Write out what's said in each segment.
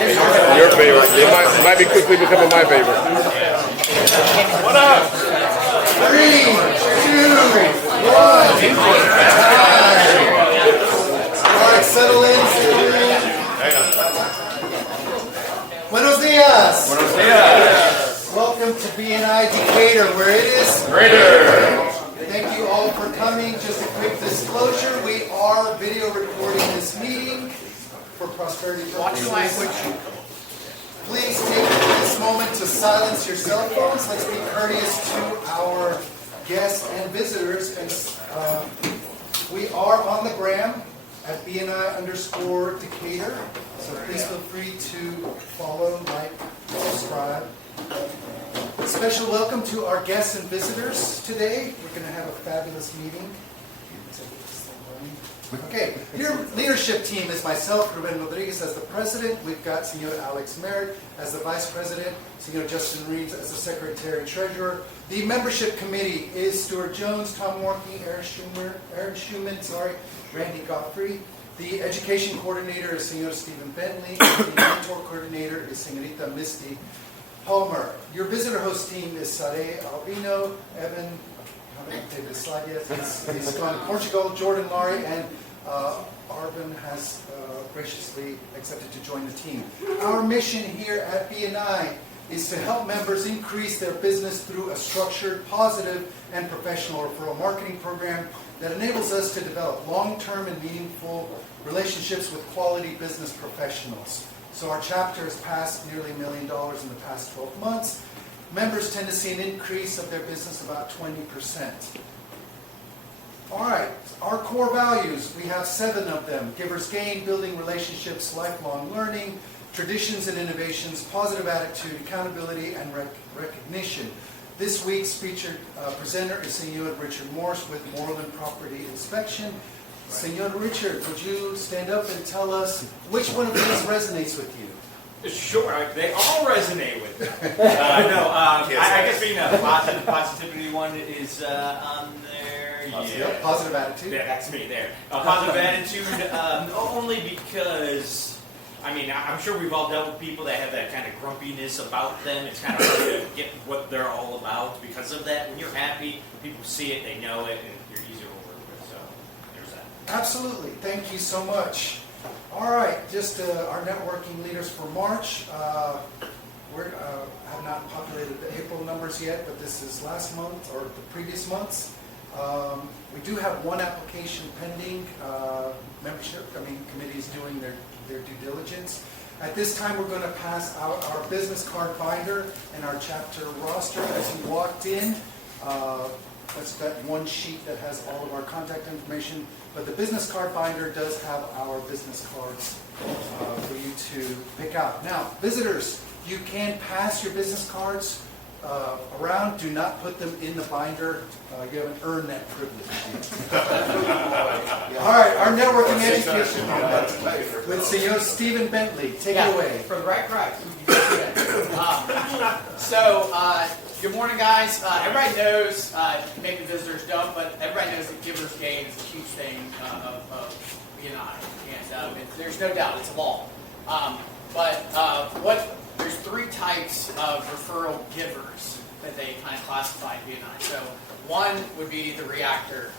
Your favorite. They might be quickly becoming my favorite. What up? 3, 2, 1. Alright, settle in. Buenos dias. Buenos dias. Welcome to BNI Decatur, where it is Greater. Thank you all for coming. Just a quick disclosure, we are video recording this meeting for prosperity purposes. Please take this moment to silence your cell phones. Let's be courteous to our guests and visitors. We are on the gram at BNI_Decatur. So please feel free to follow, like, subscribe. A special welcome to our guests and visitors today. We're going to have a fabulous meeting. Okay, your leadership team is myself, Ruben Rodriguez, as the president. We've got Senor Alex Merritt as the vice president, Senor Justin Reeves as the secretary treasurer. The membership committee is Stuart Jones, Tom Warkey, Aaron Schumann, Randy Godfrey. The education coordinator is Senor Stephen Bentley, and the mentor coordinator is Senorita Misty Palmer. Your visitor host team is Sare Albino, Evan, I haven't updated this slide yet, he's gone to Portugal, Jordan Laurie, and Arvin has graciously accepted to join the team. Our mission here at BNI is to help members increase their business through a structured, positive, and professional referral marketing program that enables us to develop long-term and meaningful relationships with quality business professionals. So our chapter has passed nearly $1 million in the past 12 months. Members tend to see an increase of their business about 20%. All right, our core values, we have 7 of them. Givers gain, building relationships, lifelong learning, traditions and innovations, positive attitude, accountability, and recognition. This week's featured presenter is Senor Richard Morse with Moreland Property Inspection. Senor Richard, would you stand up and tell us which one of these resonates with you? Sure, they all resonate with me. I guess being a positivity one is on there. Yeah. Positive attitude. Yeah, that's me there. Positive attitude, only because, I mean, I'm sure we've all dealt with people that have that kind of grumpiness about them. It's kind of hard to get what they're all about because of that. When you're happy, people see it, they know it, and you're easier to work with. So there's that. Absolutely. Thank you so much. All right, just our networking leaders for March. We have not populated the April numbers yet, but this is last month or the previous months. We do have one application pending. Committee is doing their due diligence. At this time, we're going to pass out our business card binder and our chapter roster. As you walked in, that's that one sheet that has all of our contact information. But the business card binder does have our business cards for you to pick out. Now, visitors, you can pass your business cards around. Do not put them in the binder. You haven't earned that privilege. All right, our networking education with Senor Stephen Bentley. Take it away. For the right price. Good morning, guys. Everybody knows, maybe visitors don't, but everybody knows that givers gain is a huge thing of BNI. And there's no doubt, it's a law. There's 3 types of referral givers that they kind of classify in BNI. So one would be the reactor.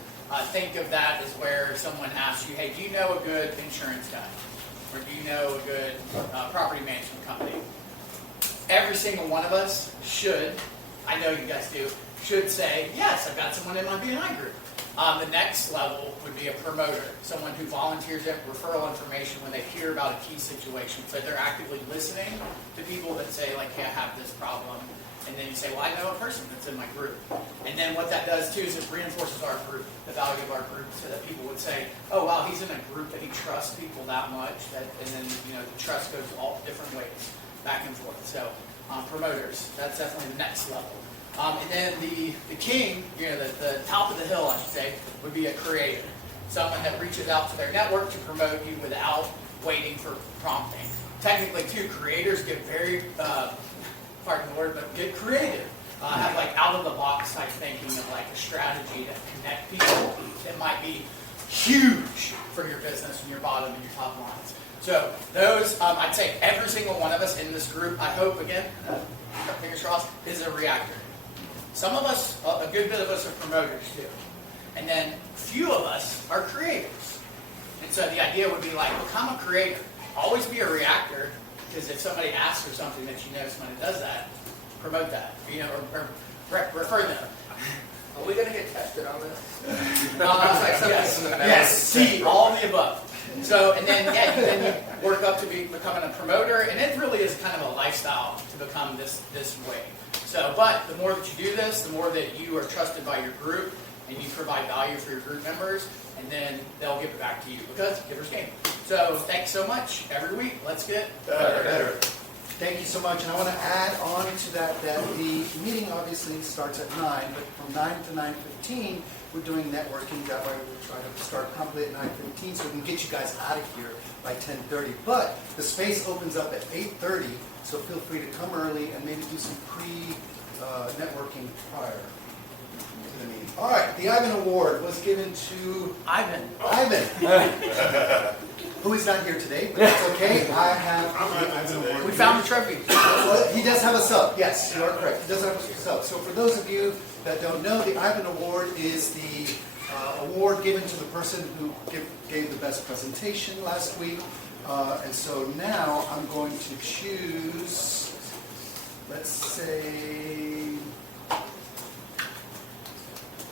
Think of that as where someone asks you, hey, do you know a good insurance guy? Or do you know a good property management company? Every single one of us should, I know you guys do, should say, yes, I've got someone in my BNI group. The next level would be a promoter, someone who volunteers referral information when they hear about a key situation. So they're actively listening to people that say, like, hey, I have this problem. And then you say, well, I know a person that's in my group. And then what that does, too, is it reinforces our group, the value of our group, so that people would say, oh, wow, he's in a group that he trusts people that much. And then, the trust goes all different ways, back and forth. So promoters, that's definitely the next level. And then the king, the top of the hill, I should say, would be a creator. Someone that reaches out to their network to promote you without waiting for prompting. Technically, too, creators get very, pardon the word, but get creative. Have like out-of-the-box type thinking of like a strategy to connect people that might be huge for your business and your bottom and your top lines. So those, I'd say every single one of us in this group, I hope, again, fingers crossed, is a reactor. Some of us, a good bit of us are promoters too. And then few of us are creators. And so the idea would be like, become a creator. Always be a reactor, because if somebody asks for something that you know somebody does that, promote that, or refer them. Are we going to get tested on this? Yes, see, all of the above. So, and then, then you work up to becoming a promoter, and it really is kind of a lifestyle to become this way. So, but the more that you do this, the more that you are trusted by your group, and you provide value for your group members, and then they'll give it back to you, because givers gain. So, thanks so much. Every week, let's get better. Thank you so much. And I want to add on to that the meeting obviously starts at 9, but from 9 to 9:15, we're doing networking. That way we're trying to start promptly at 9:15 so we can get you guys out of here by 10:30. But the space opens up at 8:30, so feel free to come early and maybe do some pre-networking prior to the meeting. All right, the Ivan Award was given to Ivan. Who is not here today, but that's okay. I have the Ivan Award. We found the trophy. Well, he does have a sub. Yes, you are correct. He does have a sub. So for those of you that don't know, the Ivan Award is the award given to the person who gave the best presentation last week. And so now I'm going to choose, let's say...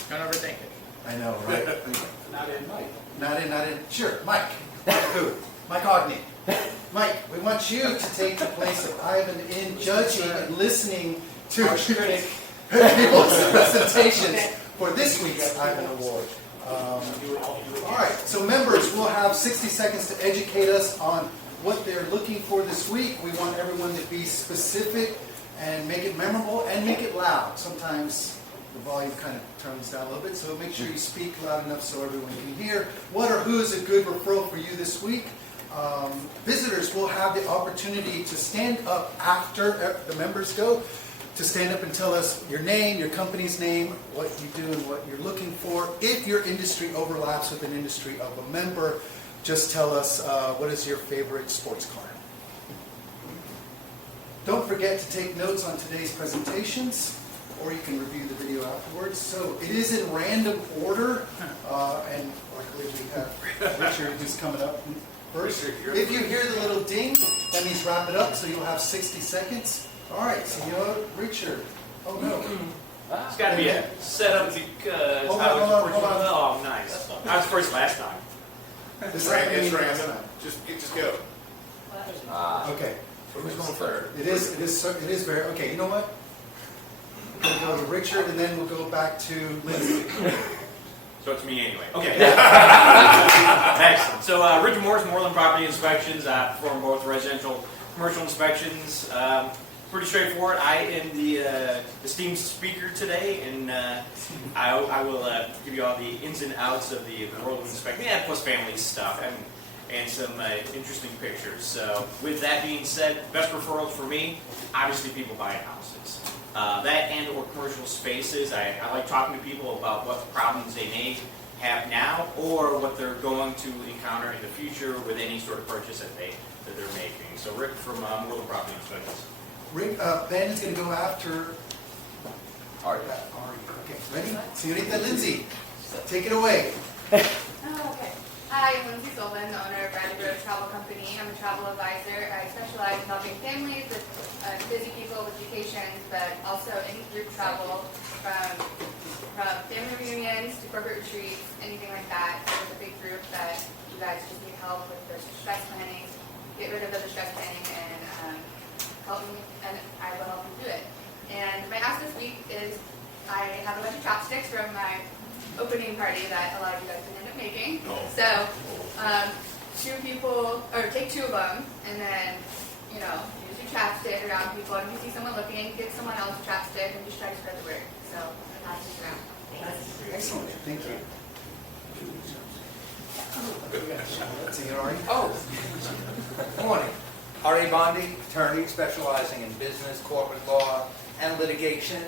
Don't overthink it. I know, right? Not in Mike. Not in. Sure, Mike. Who? Mike Ogney. Mike, we want you to take the place of Ivan in judging and listening to people's presentations for this week's Ivan Award. All right, so members will have 60 seconds to educate us on what they're looking for this week. We want everyone to be specific and make it memorable and make it loud. Sometimes the volume kind of turns down a little bit, so make sure you speak loud enough so everyone can hear. What or who is a good referral for you this week? Visitors will have the opportunity to stand up after the members go, to stand up and tell us your name, your company's name, what you do and what you're looking for. If your industry overlaps with an industry of a member, just tell us what is your favorite sports car. Don't forget to take notes on today's presentations, or you can review the video afterwards. So it is in random order, and luckily we have Richard who's coming up first. If you hear the little ding, that means wrap it up, so you'll have 60 seconds. All right, Senor Richard. Oh no. It's got to be set up because Hold I was on. the first one. Oh, nice. I was first last time. It's It's random. Just go. Okay. Who's going third? It is very, okay, you know what? We'll go to Richard and then we'll go back to Lindsay. So it's me anyway. Okay. Excellent. So Richard Morris, Moreland Property Inspections. I perform both residential, commercial inspections. Pretty straightforward. I am the esteemed speaker today, and I will give you all the ins and outs of the world of inspecting, plus family stuff and some interesting pictures. So with that being said, best referrals for me, obviously people buying houses. That and or commercial spaces. I like talking to people about what problems they may have now or what they're going to encounter in the future with any sort of purchase that they're making. So Rick from Moreland Property Inspections. Rick, Ben is going to go after Ari. Okay, ready? Señorita Lindsay, take it away. Oh, okay. Hi, I'm Lindsay Sullivan, the owner of Bradley Road Travel Company. I'm a travel advisor. I specialize in helping families with busy people with vacations, but also any group travel from family reunions to corporate retreats, anything like that. So there's a big group that you guys just need help with the stress planning, get rid of the stress planning, and help me, and I will help you do it. And my ask this week is I have a bunch of chopsticks from my opening party that a lot of you guys didn't end up making. So, take two of them, and then, use your chapstick around people. And if you see someone looking, get someone else a chapstick and just try to spread the word. So, I'm passing it around. Thanks. Excellent, thank you. Senor Ari? Oh, good morning. Ari Bondi, attorney specializing in business, corporate law, and litigation.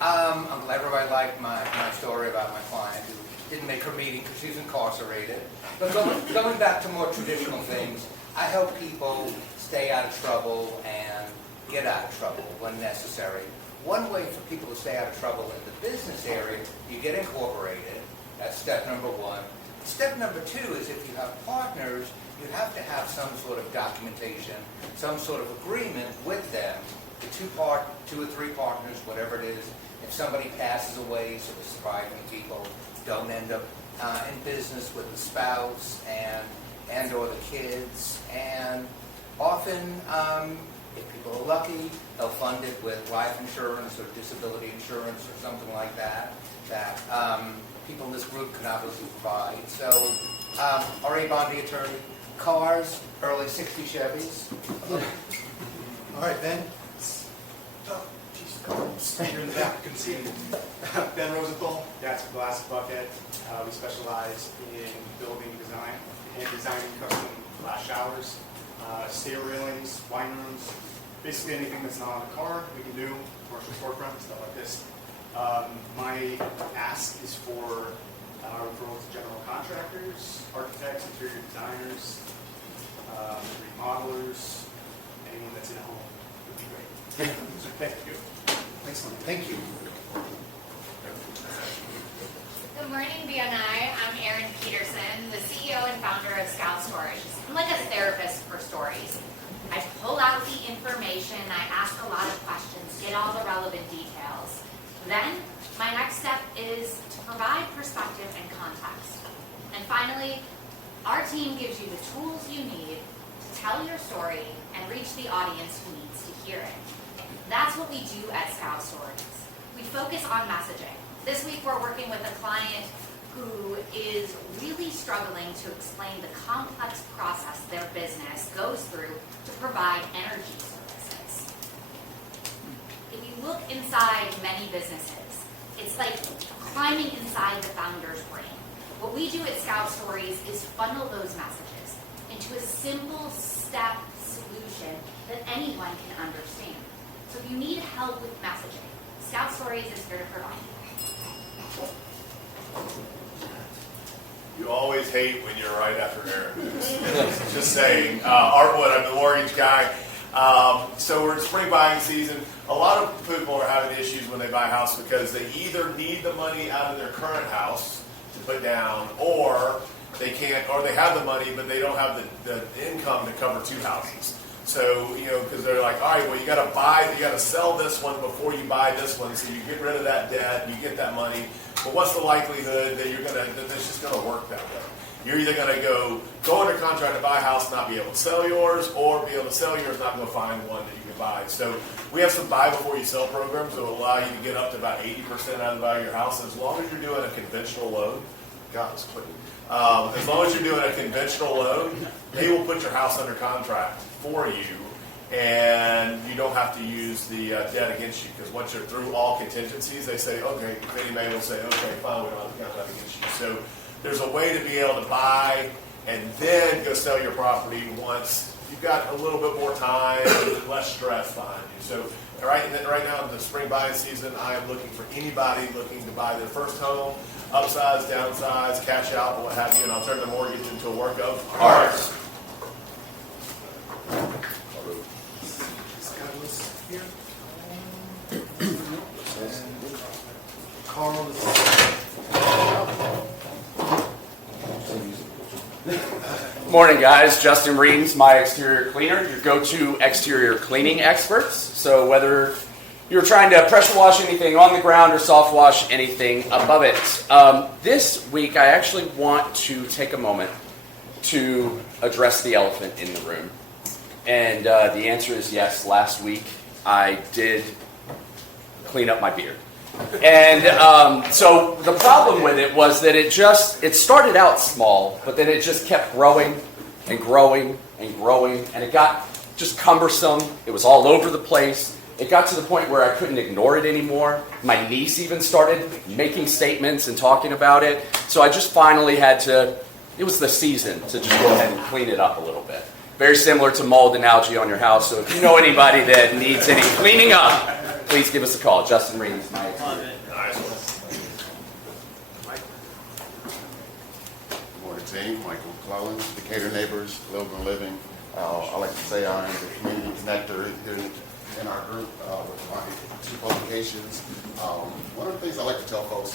I'm glad everybody liked my story about my client who didn't make her meeting because she's incarcerated. But going back to more traditional things, I help people stay out of trouble and get out of trouble when necessary. One way for people to stay out of trouble in the business area, you get incorporated. That's step number one. Step number two is if you have partners, you have to have some sort of documentation, some sort of agreement with them, the two or three partners, whatever it is. If somebody passes away, so the surviving people don't end up in business with the spouse and or the kids. And often, if people are lucky, they'll fund it with life insurance or disability insurance or something like that, that people in this group can obviously provide. So, R.A. Bondi, attorney, cars, early 60 Chevys. All right, Ben. Oh, jeez. You're in the back. Couldn't see you. Ben Rosenthal, That's Glass Bucket. We specialize in building design and designing custom glass showers, stair railings, wine rooms, basically anything that's not on a car we can do, commercial storefront, stuff like this. My ask is for referrals to general contractors, architects, interior designers, remodelers, anyone that's in a home would be great. Thank you. Excellent. Thank you. Good morning, BNI. I'm Erin Peterson, the CEO and founder of Scout Stories. I'm like a therapist for stories. I pull out the information, I ask a lot of questions, get all the relevant details. Then, my next step is to provide perspective and context. And finally, our team gives you the tools you need to tell your story and reach the audience who needs to hear it. That's what we do at Scout Stories. We focus on messaging. This week we're working with a client who is really struggling to explain the complex process their business goes through to provide energy services. If you look inside many businesses, it's like climbing inside the founder's brain. What we do at Scout Stories is funnel those messages into a simple step solution that anyone can understand. So if you need help with messaging, Scout Stories is here to provide. You always hate when you're right after Aaron. Just saying. Artwood, I'm the mortgage guy. So we're in spring buying season. A lot of people are having issues when they buy a house because they either need the money out of their current house to put down, or they can't, or they have the money but they don't have the income to cover two houses. So, because they're like, all right, well, you got to sell this one before you buy this one, so you get rid of that debt, you get that money. But what's the likelihood that that it's just going to work that way? You're either going to go under contract to buy a house, not be able to sell yours, or be able to sell yours, not go find one that you can buy. So we have some buy before you sell programs that will allow you to get up to about 80% out of the value of your house, as long as you're doing a conventional loan. God, it's quick. As long as you're doing a conventional loan, they will put your house under contract for you, and you don't have to use the debt against you, because once you're through all contingencies, they say, okay, Fannie Mae will say, okay, fine, we don't have to count that against you. So there's a way to be able to buy and then go sell your property once you've got a little bit more time and less stress behind you. So right now in the spring buying season, I am looking for anybody looking to buy their first home, upsize, downsize, cash out, or what have you, and I'll turn the mortgage into a work of art. Scott was here. Carl is. Morning, guys. Justin Reams, my exterior cleaner, your go-to exterior cleaning experts. So whether you're trying to pressure wash anything on the ground or soft wash anything above it, this week I actually want to take a moment to address the elephant in the room. And the answer is yes. Last week I did clean up my beard. And so the problem with it was that it started out small, but then it just kept growing and growing and growing, and it got just cumbersome. It was all over the place. It got to the point where I couldn't ignore it anymore. My niece even started making statements and talking about it. So I just finally had to, it was the season to just go ahead and clean it up a little bit. Very similar to mold and algae on your house. So if you know anybody that needs any cleaning up, please give us a call. Justin Reams, my experiment. team, Michael McClellan, Decatur Neighbors, Living Living. I like to say I'm the community connector here in our group with my 2 publications. One of the things I like to tell folks,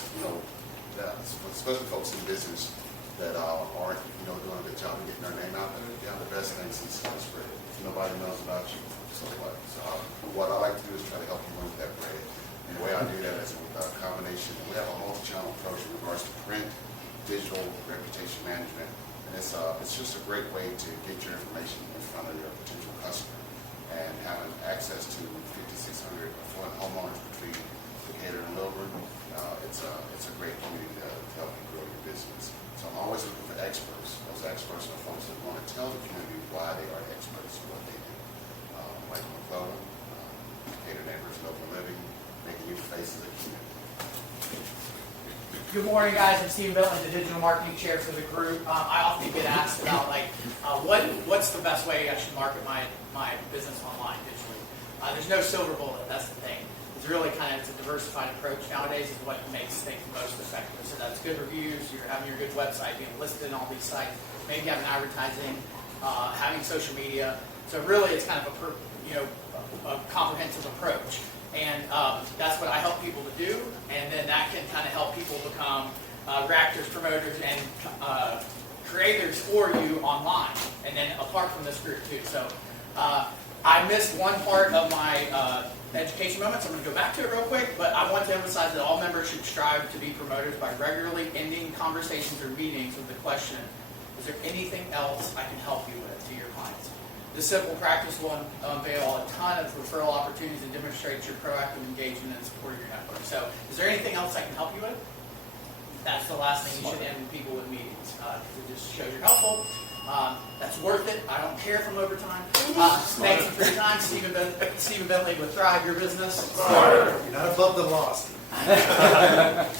that especially folks in business that aren't, doing a good job of getting their name out there, the best thing is to spread it. If nobody knows about you, so what? So what I like to do is try to help you win that bread. And the way I do that is with a combination. We have a multi-channel approach in regards to print, digital, reputation management. And it's just a great way to get your information in front of your potential customer. And having access to 5,600 affluent homeowners between Decatur and Lilburn, it's a great community to help you grow your business. So I'm always looking for experts. Those experts are folks that want to tell the community why they are experts in what they do. Michael McClellan, Decatur Neighbors, Local Living, making new faces of the community. Good morning, guys. I'm Steve Bentley, the digital marketing chair for the group. I often get asked about what's the best way I should market my business online digitally. There's no silver bullet. That's the thing. It's really it's a diversified approach nowadays is what makes things most effective. So that's good reviews, you're having your good website, being listed on all these sites, maybe having advertising, having social media. So really, it's kind of a comprehensive approach. And that's what I help people to do, and then that can kind of help people become reactors, promoters, and creators for you online, and then apart from this group too. So I missed one part of my education moment, so I'm going to go back to it real quick, but I want to emphasize that all members should strive to be promoters by regularly ending conversations or meetings with the question, is there anything else I can help you with to your clients? This simple practice will unveil a ton of referral opportunities and demonstrate your proactive engagement and support of your network. So, is there anything else I can help you with? That's the last thing you should end with people with meetings, because it just shows you're helpful. That's worth it. I don't care from overtime. Thank you for your time. Stephen Bentley with Thrive Your Business. You're not above the loss.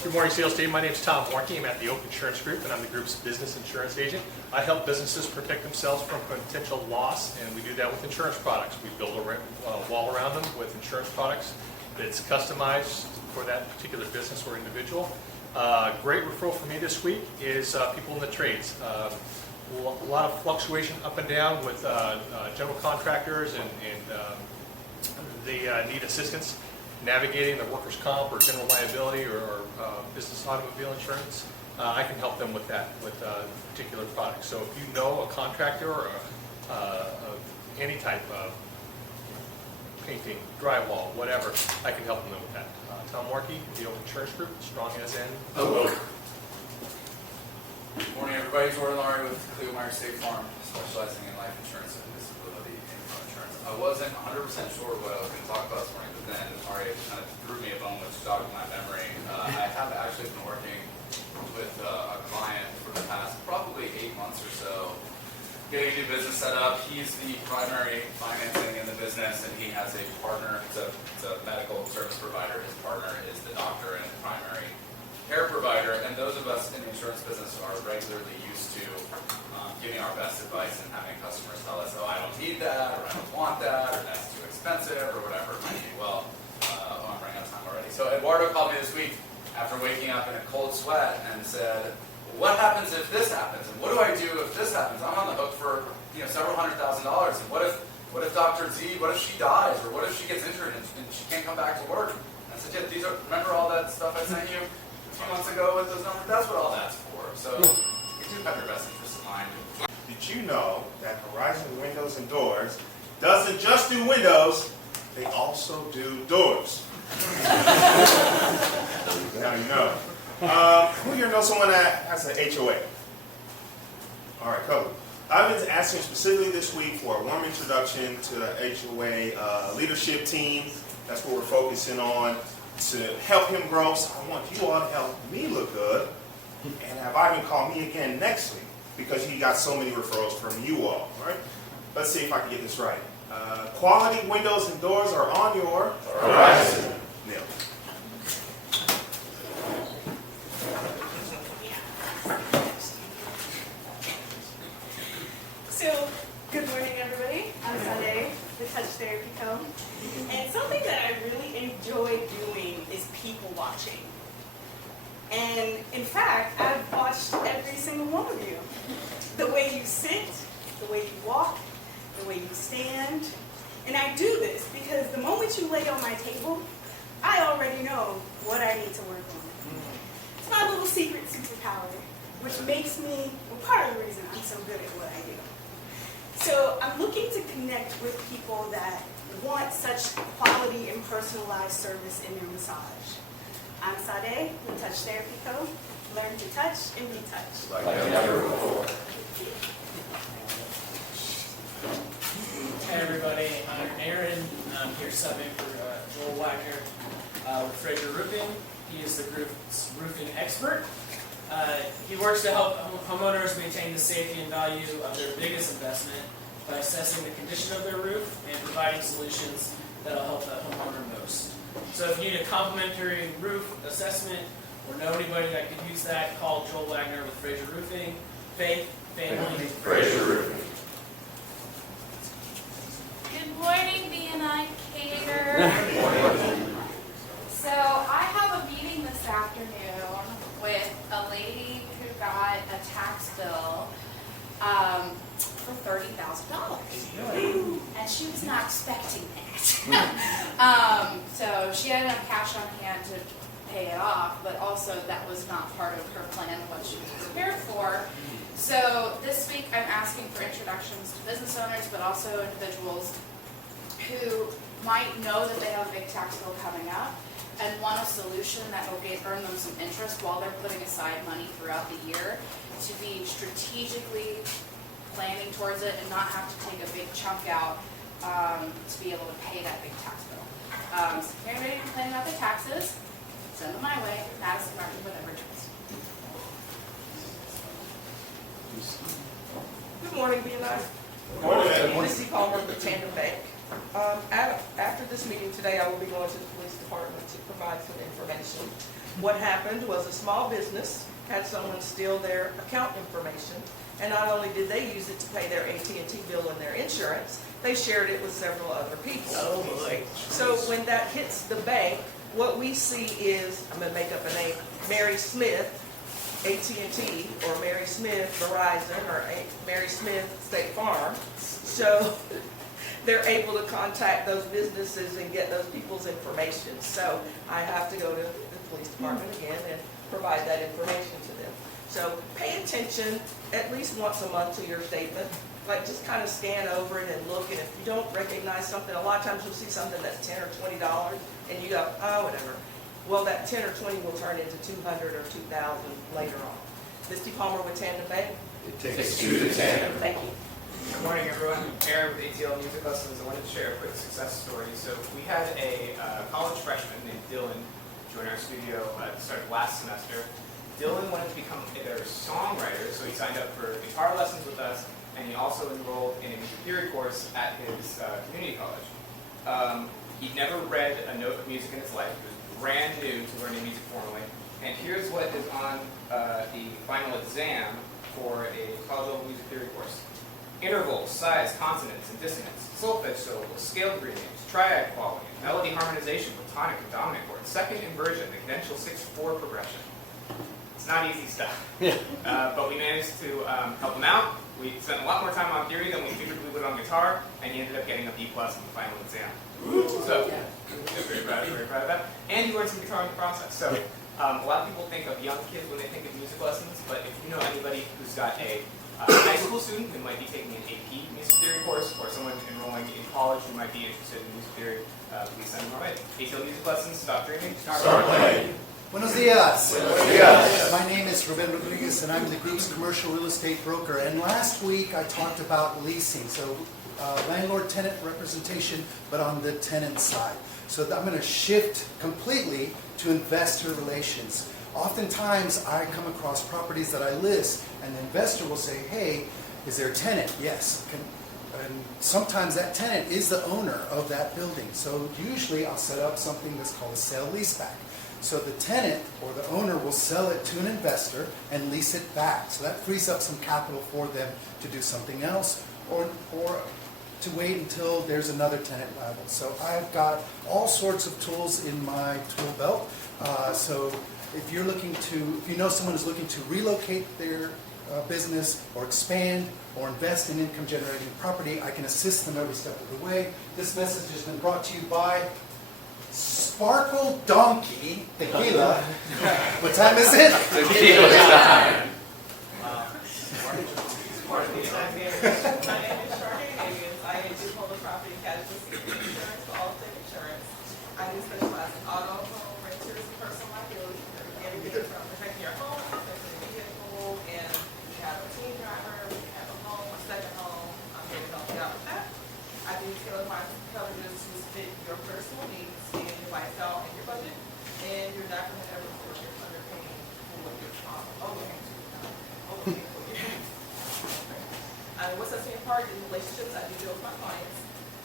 Good morning, sales team. My name is Tom Warnke. I'm at the Oak Insurance Group, and I'm the group's business insurance agent. I help businesses protect themselves from potential loss, and we do that with insurance products. We build a wall around them with insurance products that's customized for that particular business or individual. Great referral for me this week is people in the trades. A lot of fluctuation up and down with general contractors, and they need assistance navigating the workers' comp or general liability or business automobile insurance. I can help them with that, with particular products. So if you know a contractor or any type of painting, drywall, whatever, I can help them with that. Tom Warnke, the Oak Insurance Group, strong as in. Good morning, everybody. Jordan Laurie with Cleo Meyer State Farm, specializing in life insurance and disability income insurance. I wasn't 100% sure what I was going to talk about this morning, but then Ari kind of threw me a bone, which jogged my memory. I have actually been working with a client for the past probably 8 months or so, getting a new business set up. He's the primary financing in the business, and he has a partner. It's a medical service provider. His partner is the doctor and primary care provider, and those of us in the insurance business are regularly used to giving our best advice and having customers tell us, oh, I don't need that, or I don't want that, or that's too expensive, or whatever it might be. Well, I'm running out of time already. So Eduardo called me this week after waking up in a cold sweat and said, what happens if this happens? And what do I do if this happens? I'm on the hook for several $100,000. And what if Dr. Z, what if she dies? Or what if she gets injured and she can't come back to work? And I said, yeah, remember all that stuff I sent you a few months ago with those numbers? That's what all that's for. So you do have your best interest in mind. Did you know that Horizon Windows and Doors doesn't just do windows, they also do doors? Now you know. Who here knows someone that has an HOA? All right, cool. I've been asking specifically this week for a warm introduction to the HOA leadership team. That's what we're focusing on to help him grow. So I want you all to help me look good and have Ivan call me again next week because he got so many referrals from you all. All right? Let's see if I can get this right. Quality windows and doors are on your horizon. Neil. So, good morning, everybody. I'm Sade, the Touch Therapy Co. And something that I really enjoy doing is people watching. And in fact, I've watched every single one of you. The way you sit, the way you walk, the way you stand. And I do this because the moment you lay on my table, I already know what I need to work on. It's my little secret superpower, which makes me, well, part of the reason I'm so good at what I do. So I'm looking to connect with people that want such quality and personalized service in their massage. I'm Sade, the Touch Therapy Co. Learn to touch and be touched. Like never before. Hey everybody, I'm Aaron. I'm here subbing for Joel Wagner with Fraser Roofing. He is the group's roofing expert. He works to help homeowners maintain the safety and value of their biggest investment by assessing the condition of their roof and providing solutions that will help the homeowner most. So if you need a complimentary roof assessment or know anybody that could use that, call Joel Wagner with Fraser Roofing. Faith, family, Fraser Roofing. Good morning, BNI Decatur. So I have a meeting this afternoon with a lady who got a tax bill for $30,000, and she was not expecting that. So she had enough cash on hand to pay it off, but also that was not part of her plan, what she was prepared for. So this week I'm asking for introductions to business owners, but also individuals who might know that they have a big tax bill coming up and want a solution that will earn them some interest while they're putting aside money throughout the year to be strategically planning towards it and not have to take a big chunk out to be able to pay that big tax bill. So if anybody complaining about their taxes, send them my way, Madison Martin with Evertrust. Good morning, BNI. Good morning. Missy Palmer with Tandem Bank. After this meeting today, I will be going to the police department to provide some information. What happened was a small business had someone steal their account information, and not only did they use it to pay their AT&T bill and their insurance, they shared it with several other people. Oh boy. So when that hits the bank, what we see is, I'm going to make up a name, Mary Smith, AT&T, or Mary Smith, Verizon, or Mary Smith, State Farm. So they're able to contact those businesses and get those people's information. So I have to go to the police department again and provide that information to them. So pay attention at least once a month to your statement. Like just kind of scan over it and look, and if you don't recognize something, a lot of times you'll see something that's $10 or $20 and you go, oh, whatever. Well, that 10 or 20 will turn into 200 or 2,000 later on. Misty Palmer with Tandem Bank. It takes two to tango. Thank you. Good morning, everyone. Aaron with ATL Music Lessons. I wanted to share a quick success story. So we had a college freshman named Dylan join our studio at the start of last semester. Dylan wanted to become a songwriter, so he signed up for guitar lessons with us, and he also enrolled in a music theory course at his community college. He'd never read a note of music in his life. He was brand new to learning music formally. And here's what is on the final exam for a college-level music theory course. Intervals, size, consonants, and dissonance, solfege syllables, scaled gradients, triad quality, melody harmonization with tonic and dominant chords, second inversion, the cadential 6/4 progression. It's not easy stuff. Yeah. But we managed to help him out. We spent a lot more time on theory than we figured we would on guitar, and he ended up getting a B+ in the final exam. So, very proud of that. And he learned some guitar in the process. So, a lot of people think of young kids when they think of music lessons, but if you know anybody who's got a high school student who might be taking an AP music theory course, or someone enrolling in college who might be interested in music theory, please send them our way. ATL Music Lessons, stop dreaming, start playing. Buenos dias. Buenos dias. My name is Ruben Rodriguez, and I'm the group's commercial real estate broker. And last week I talked about leasing, so landlord-tenant representation, but on the tenant side. So I'm going to shift completely to investor relations. Oftentimes I come across properties that I list, and the investor will say, hey, is there a tenant? Yes. And sometimes that tenant is the owner of that building. So usually I'll set up something that's called a sale-leaseback. So the tenant or the owner will sell it to an investor and lease it back. So that frees up some capital for them to do something else or to wait until there's another tenant liable. So I've got all sorts of tools in my tool belt. So if you know someone who's looking to relocate their business or expand or invest in income generating property, I can assist them every step of the way. This message has been brought to you by Sparkle Donkey Tequila. What time is it? Tequila time. My name is Charmaine Higgins. I do public property casualty insurance for Allstate Insurance. I do specialize in auto, home, renters, and personal liability. Everything from protecting your home, protecting your vehicle, and we have a team driver, we have a home, a second home. I'm here to help you out with that. I do tailor my coverages to fit your personal needs and your lifestyle and your budget. And you're not going to ever feel like you're underpaying for what you're overpaying for your what sets me apart is relationships I do deal with my clients.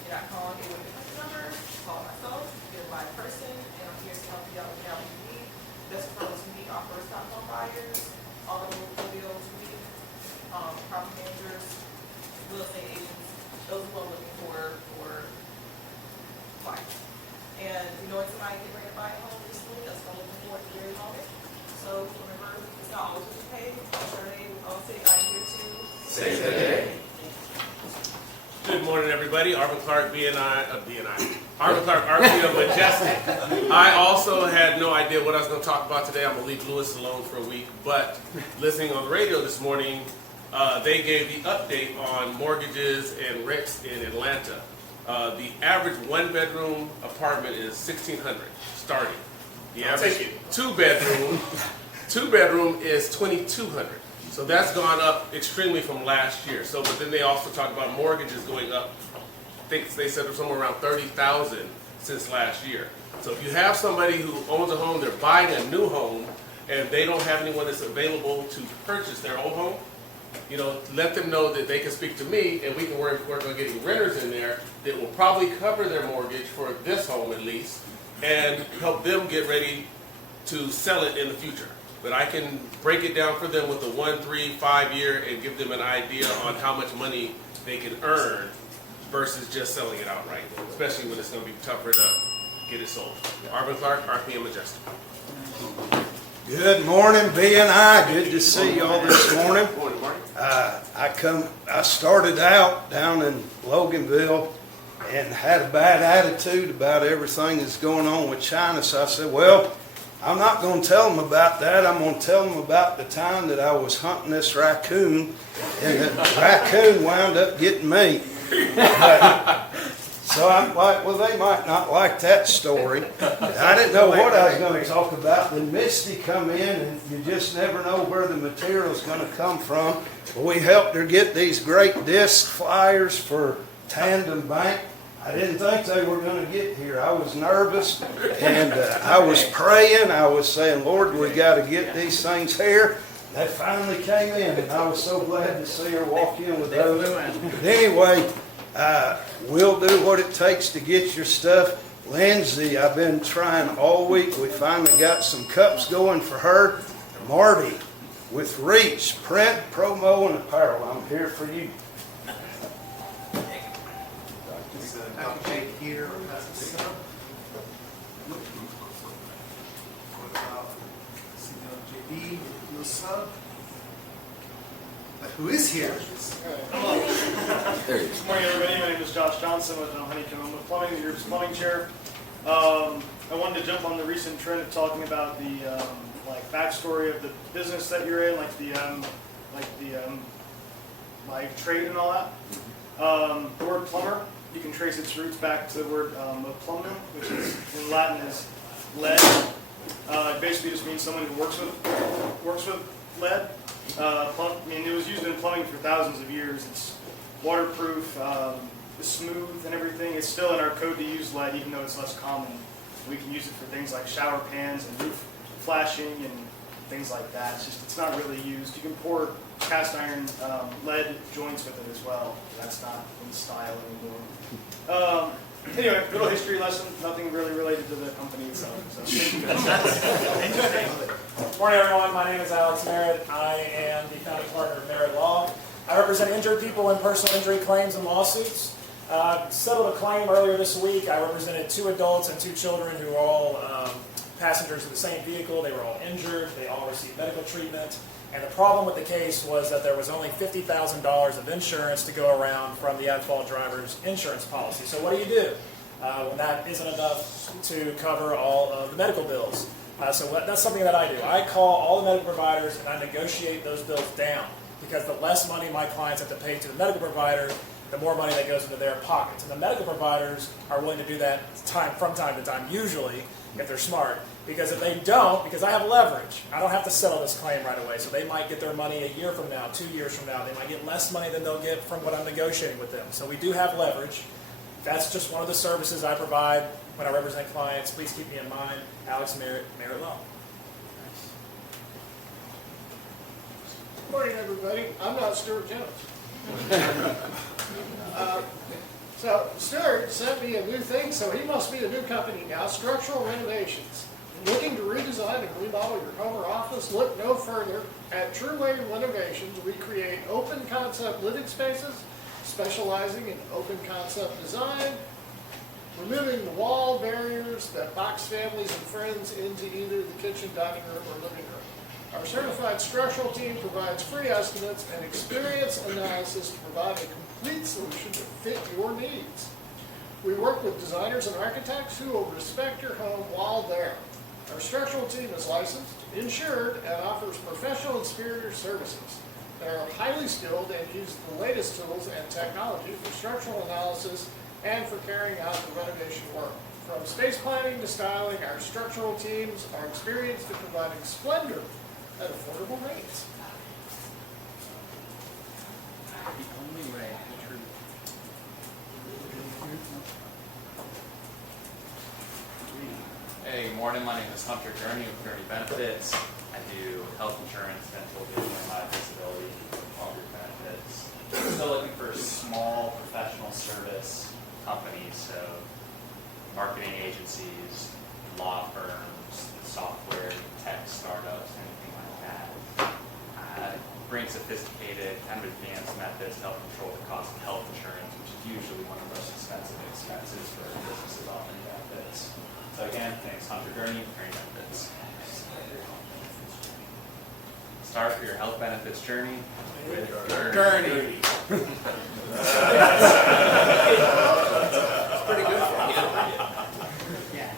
You're not calling me with a different number, call myself, you're the right person, and I'm here to help you out with what you need. Best referrals we need are first time home buyers, automobiles we need, property managers, real estate agents, those who are looking for clients. And you know, it's somebody getting ready to buy a home recently, that's what I'm looking for at the very moment. So remember, it's not always what you pay. I'm sure they will say I'm here to save the day. Good morning, everybody. Arvin Clark, Arvin Clark, RP of Majestic. I also had no idea what I was going to talk about today. I'm going to leave Lewis alone for a week. But listening on the radio this morning, they gave the update on mortgages and rents in Atlanta. The average one-bedroom apartment is $1,600 starting. The average two-bedroom is $2,200. So that's gone up extremely from last year. So, but then they also talked about mortgages going up. I think they said somewhere around $30,000 since last year. So if you have somebody who owns a home, they're buying a new home, and they don't have anyone that's available to purchase their own home, you know, let them know that they can speak to me, and we can work on getting renters in there that will probably cover their mortgage for this home at least, and help them get ready to sell it in the future. But I can break it down for them with a 1, 3, 5 year and give them an idea on how much money they can earn versus just selling it outright, especially when it's going to be tougher to get it sold. Arvin Clark, RPM Majestic. Good morning, BNI. Good to see y'all this morning. I started out down in Loganville and had a bad attitude about everything that's going on with China. So I said, well, I'm not going to tell them about that. I'm going to tell them about the time that I was hunting this raccoon, and the raccoon wound up getting me. So I'm like, well, they might not like that story. I didn't know what I was going to talk about. Then Misty come in, and you just never know where the material's going to come from. Well, we helped her get these great disc flyers for Tandem Bank. I didn't think they were going to get here. I was nervous, and I was praying. I was saying, Lord, we got to get these things here. They finally came in, and I was so glad to see her walk in with those. But anyway, we'll do what it takes to get your stuff. Lindsay, I've been trying all week. We finally got some cups going for her. Marty, with Reach, print, promo, and apparel. I'm here for you. Dr. Jake here has a sub. What about JB, no sub? But who is here? Hello. Good morning, everybody. My name is Josh Johnson with Honeycomb. I'm with Plumbing, the group's plumbing chair. I wanted to jump on the recent trend of talking about the backstory of the business that you're in, like trade and all that. The word plumber, you can trace its roots back to the word plumnum, which is in Latin is lead. It basically just means someone who works with lead. It was used in plumbing for thousands of years. It's waterproof, it's smooth and everything. It's still in our code to use lead, even though it's less common. We can use it for things like shower pans and roof flashing and things like that. It's not really used. You can pour cast iron lead joints with it as well. That's not in style anymore. Anyway, little history lesson. Nothing really related to the company itself. Morning, everyone. My name is Alex Merritt. I am the founding partner of Merritt Law. I represent injured people in personal injury claims and lawsuits. Settled a claim earlier this week. I represented 2 adults and 2 children who were all passengers of the same vehicle. They were all injured. They all received medical treatment. And the problem with the case was that there was only $50,000 of insurance to go around from the at-fault driver's insurance policy. So what do? When that isn't enough to cover all of the medical bills. That's something that I do. I call all the medical providers and I negotiate those bills down, because the less money my clients have to pay to the medical provider, the more money that goes into their pockets. And the medical providers are willing to do that from time to time, usually, if they're smart. Because if they don't, because I have leverage, I don't have to settle this claim right away. So they might get their money a year from now, 2 years from now. They might get less money than they'll get from what I'm negotiating with them. So we do have leverage. That's just one of the services I provide when I represent clients. Please keep me in mind. Alex Merritt, Merritt Law. Good morning, everybody. I'm not Stuart Jones. So Stuart sent me a new thing, so he must be a new company now, Structural Renovations. Looking to redesign and remodel your home or office? Look no further. At True Way Renovations, we create open concept living spaces, specializing in open concept design, removing the wall barriers that box families and friends into either the kitchen, dining room, or living room. Our certified structural team provides free estimates and experience analysis to provide a complete solution to fit your needs. We work with designers and architects who will respect your home while there. Our structural team is licensed, insured, and offers professional and superior services. They are highly skilled and use the latest tools and technology for structural analysis and for carrying out the renovation work. From space planning to styling, our structural teams are experienced in providing splendor at affordable rates. Hey, good morning. My name is Hunter Gurney with Gurney Benefits. I do health insurance, dental, vision, disability, all group benefits. Still looking for small professional service companies, so marketing agencies, law firms, software, tech startups, anything like that. Bring sophisticated, kind of advanced methods to help control the cost of health insurance, which is usually one of the most expensive expenses for businesses offering benefits. So again, thanks, Hunter Gurney, Gurney Benefits. Start your health benefits journey with Gurney. It's pretty good for you. Yeah.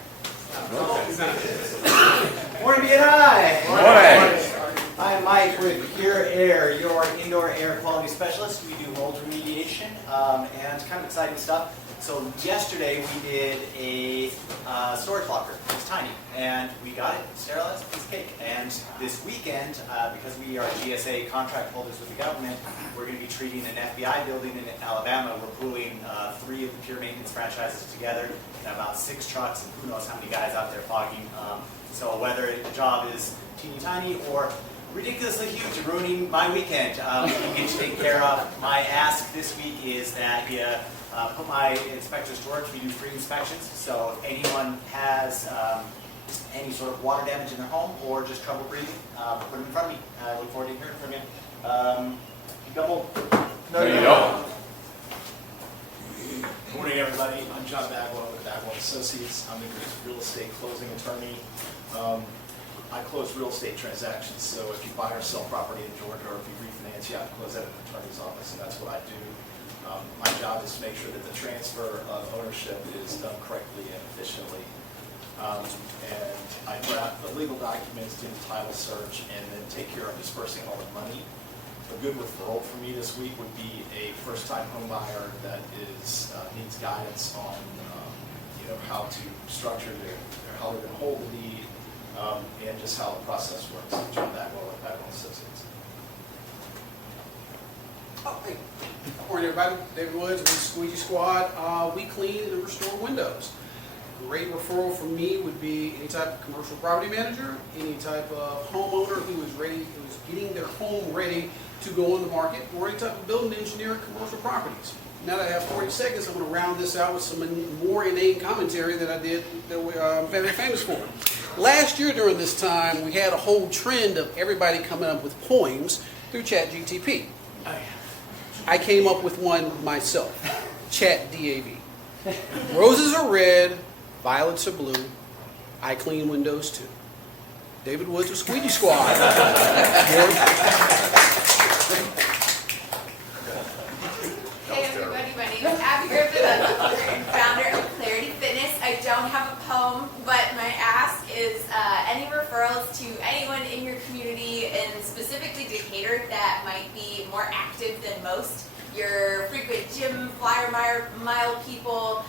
Morning, BNI. Morning. I'm Mike with Pure Air, your indoor air quality specialist. We do mold remediation and kind of exciting stuff. So yesterday we did a storage locker. It's tiny, and we got it sterilized, piece of cake. And this weekend, because we are GSA contract holders with the government, we're going to be treating an FBI building in Alabama. We're pooling 3 of the Pure Maintenance franchises together, and about 6 trucks, and who knows how many guys out there fogging. So whether the job is teeny tiny or ridiculously huge, ruining my weekend, you get to take care of. My ask this week is that you put my inspectors to work. We do free inspections, so if anyone has any sort of water damage in their home or just trouble breathing, put them in front of me. I look forward to hearing from you. Double. No, you don't. Good morning, everybody. I'm John Bagwell with Bagwell Associates. I'm the group's real estate closing attorney. I close real estate transactions, so if you buy or sell property in Georgia or if you refinance, you have to close at an attorney's office, and that's what I do. My job is to make sure that the transfer of ownership is done correctly and efficiently. And I draft the legal documents, do the title search, and then take care of dispersing all the money. A good referral for me this week would be a first-time home buyer that is needs guidance on how to structure how they're going to hold the deed, and just how the process works. John Bagwell with Bagwell Associates. Oh, hey. Good morning, everybody. David Woods with the Squeegee Squad. We clean and restore windows. Great referral from me would be any type of commercial property manager, any type of homeowner who is getting their home ready to go on the market, or any type of building engineer in commercial properties. Now that I have 40 seconds, I'm going to round this out with some more inane commentary that I did that I'm very famous for. Last year during this time, we had a whole trend of everybody coming up with poems through ChatGTP. I came up with one myself, Chat DAV. Roses are red, violets are blue. I clean windows too. David Woods with Squeegee Squad. Hey everybody, my name is Abby Griffith. I'm the founder of Clarity Fitness. I don't have a poem, but my ask is any referrals to anyone in your community, and specifically Decatur, that might be more active than most. Your frequent gym flyer mile people,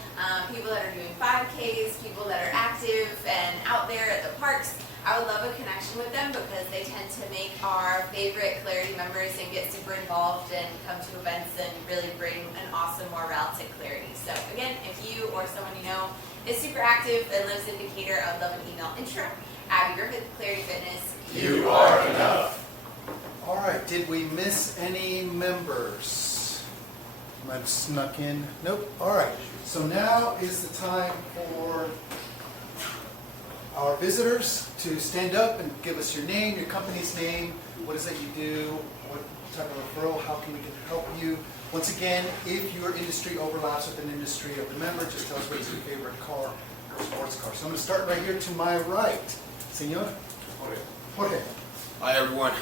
people that are doing 5Ks, people that are active and out there at the parks. I would love a connection with them because they tend to make our favorite Clarity members and get super involved and come to events and really bring an awesome morale to Clarity. So again, if you or someone you know is super active and lives in Decatur, I would love an email intro. Abby Griffith, Clarity Fitness. You are enough. All right, did we miss any members? Might have snuck in. Nope. All right. So now is the time for our visitors to stand up and give us your name, your company's name, what is it you do, what type of referral, how can we help you. Once again, if your industry overlaps with an industry of the member, just tell us what is your favorite car or sports car. So I'm going to start right here to my right. Senor? Jorge. Hi everyone.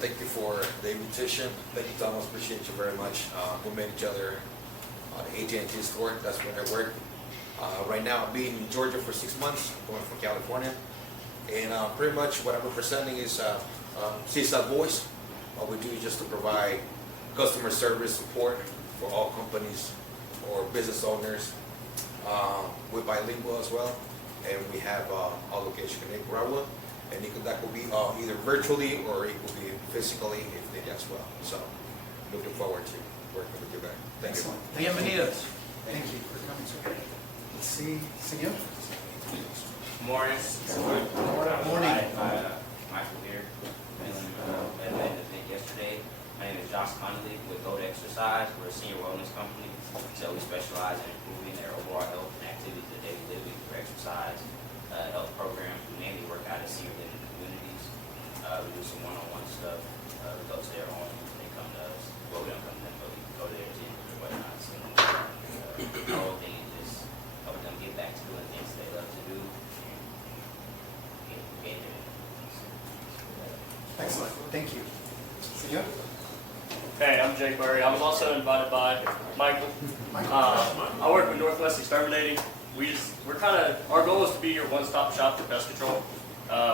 Thank you for the invitation. Thank you, Thomas. Appreciate you very much. We met each other at the AT&T store. That's where I work. Right now, I'm being in Georgia for 6 months, going from California. And pretty much what I'm representing is CSAT Voice. What we do is just to provide customer service support for all companies or business owners. We're bilingual as well. And we have our location in Nicaragua. And that could be either virtually or it could be physically if needed as well. So, looking forward to working with you guys. Thank you. Bienvenidos. Thank you for coming, sir. Let's see, Senor. Morning. Morning. Michael here. At the event yesterday. My name is Josh Connolly with Go to Exercise. We're a senior wellness company, so we specialize in improving their overall health and activities of daily living through exercise, health programs. We mainly work out of senior living communities. We do some one-on-one stuff. We go to their home. They come to us. Well, we don't come to them, but we go to their gym or whatnot. So, the whole thing is just help them get back to doing things they love to do. Excellent. Thank you. Senor? Hey, I'm Jake Murray. I was also invited by Michael. I work with Northwest Exterminating. Our goal is to be your one-stop shop for pest control.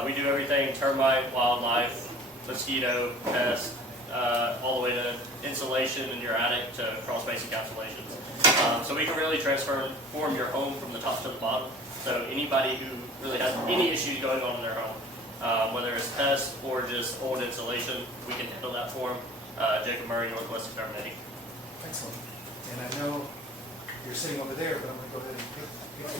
We do everything termite, wildlife, mosquito, pest, all the way to insulation in your attic to crawl space encapsulations. So we can really transform your home from the top to the bottom. So anybody who really has any issues going on in their home, whether it's pest or just old insulation, we can handle that for them. Jacob Murray, Northwest Exterminating. Excellent. And I know you're sitting over there, but I'm going to go ahead and pick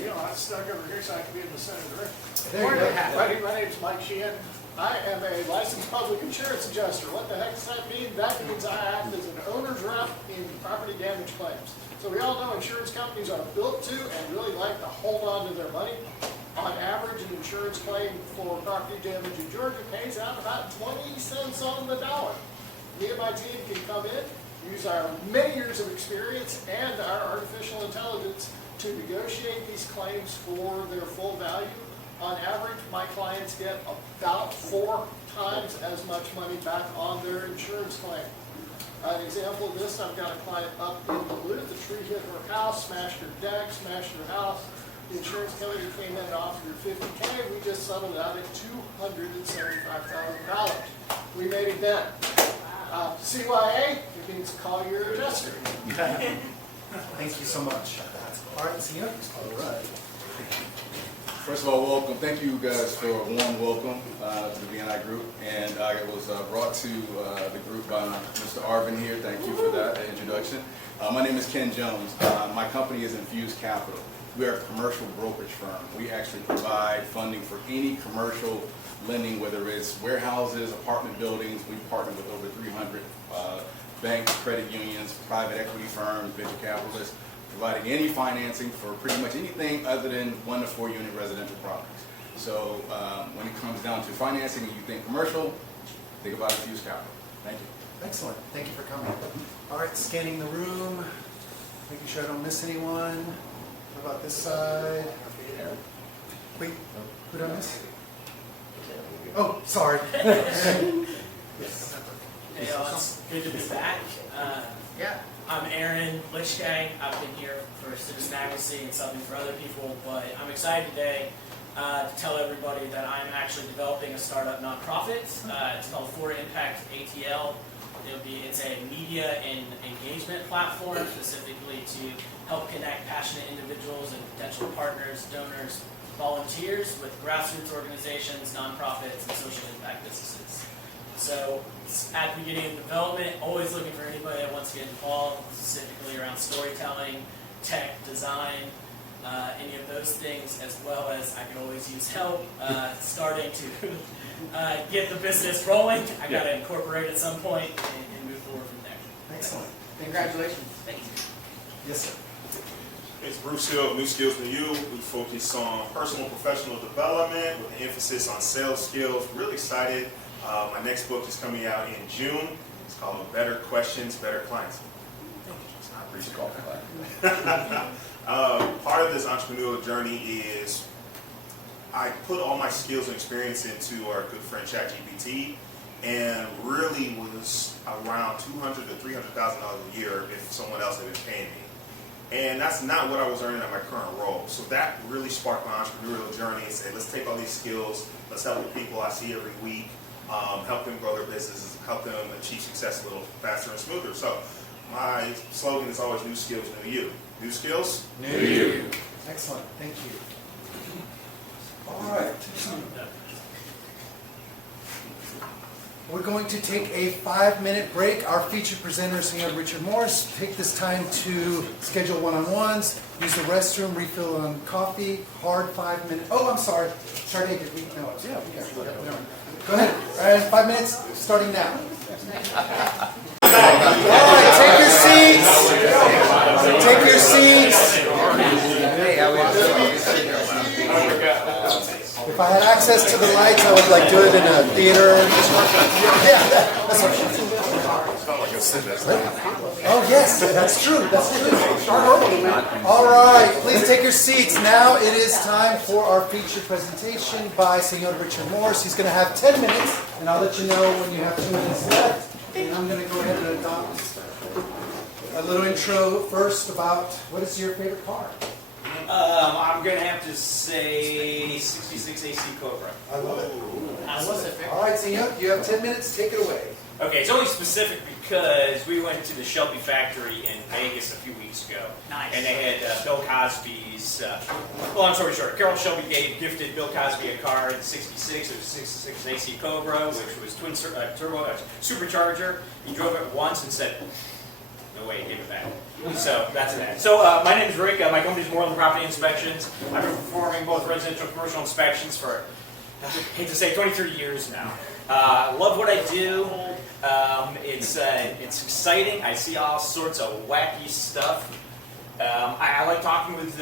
You know, I stuck over here so I could be in the center of the room. There you go. My name's Mike Sheehan. I am a licensed public insurance adjuster. What the heck does that mean? That means I act as an owner's rep in property damage claims. So we all know insurance companies are built to and really like to hold on to their money. On average, an insurance claim for property damage in Georgia pays out about 20 cents on the dollar. Me and my team can come in, use our many years of experience and our artificial intelligence to negotiate these claims for their full value. On average, my clients get about 4 times as much money back on their insurance claim. An example of this, I've got a client up in Duluth. The tree hit her house, smashed her deck, smashed her house. The insurance company came in and offered her $50K. We just settled out at $275,000. We made it then. CYA, it means call your adjuster. Thank you so much. All right, see you. All right. First of all, welcome. Thank you guys for a warm welcome to the BNI group. And I was brought to the group by Mr. Arvin here. Thank you for that introduction. My name is Ken Jones. My company is Infused Capital. We are a commercial brokerage firm. We actually provide funding for any commercial lending, whether it's warehouses, apartment buildings. We partner with over 300 banks, credit unions, private equity firms, venture capitalists, providing any financing for pretty much anything other than 1 to 4 unit residential properties. So when it comes down to financing and you think commercial, think about Infused Capital. Thank you. Excellent. Thank you for coming. All right, scanning the room, making sure I don't miss anyone. What about this side? Wait, who did I miss? Oh, sorry. Hey, y'all, it's good to be back. I'm Aaron Lichgang. I've been here for Citizen Advocacy and something for other people, but I'm excited today to tell everybody that I'm actually developing a startup nonprofit. It's called For Impact ATL. It's a media and engagement platform specifically to help connect passionate individuals and potential partners, donors, volunteers with grassroots organizations, nonprofits, and social impact businesses. So at the beginning of development, always looking for anybody that wants to get involved, specifically around storytelling, tech, design, any of those things, as well as I could always use help starting to get the business rolling. I got to incorporate at some point and move forward from there. Excellent. Congratulations. Thank you. Yes, sir. It's Bruce Hill, New Skills New You. We focus on personal and professional development with an emphasis on sales skills. Really excited. My next book is coming out in June. It's called Better Questions, Better Clients. I appreciate that. Part of this entrepreneurial journey is I put all my skills and experience into our good friend ChatGPT, and really was around $200,000 to $300,000 a year if someone else had been paying me. And that's not what I was earning at my current role. So that really sparked my entrepreneurial journey and said, let's take all these skills, let's help the people I see every week, help them grow their businesses, help them achieve success a little faster and smoother. So my slogan is always new skills, new you. New skills, new you. Excellent. Thank you. All right. We're going to take a 5-minute break. Our featured presenter, Senor Richard Morris, take this time to schedule one-on-ones, use the restroom, refill on coffee, hard 5 minutes. Oh, I'm sorry. Charlie, did we? No. Yeah, we got it. Go ahead. All right, 5 minutes, starting now. All right, take your seats. Take your seats. If I had access to the lights, I would like do it in a theater. Yeah, that's what. Oh yes, that's true. That's true. All right, please take your seats. Now it is time for our featured presentation by Senor Richard Morris. He's going to have 10 minutes, and I'll let you know when you have 2 minutes left. And I'm going to go ahead and adopt a little intro first about what is your favorite car? I'm going to have to say 66 AC Cobra. I love it. All right, Senor, you have 10 minutes. Take it away. Okay, it's only specific because we went to the Shelby factory in Vegas a few weeks ago. Nice. And they had Bill Cosby's, long story short, Carol Shelby gifted Bill Cosby a car in 66. It was a 66 AC Cobra, which was twin turbo supercharger. He drove it once and said, no way, he gave it back. So that's that. So my name is Rick. My company is Moreland Property Inspections. I've been performing both residential and commercial inspections for, I hate to say, 23 years now. I love what I do. It's exciting. I see all sorts of wacky stuff. I like talking with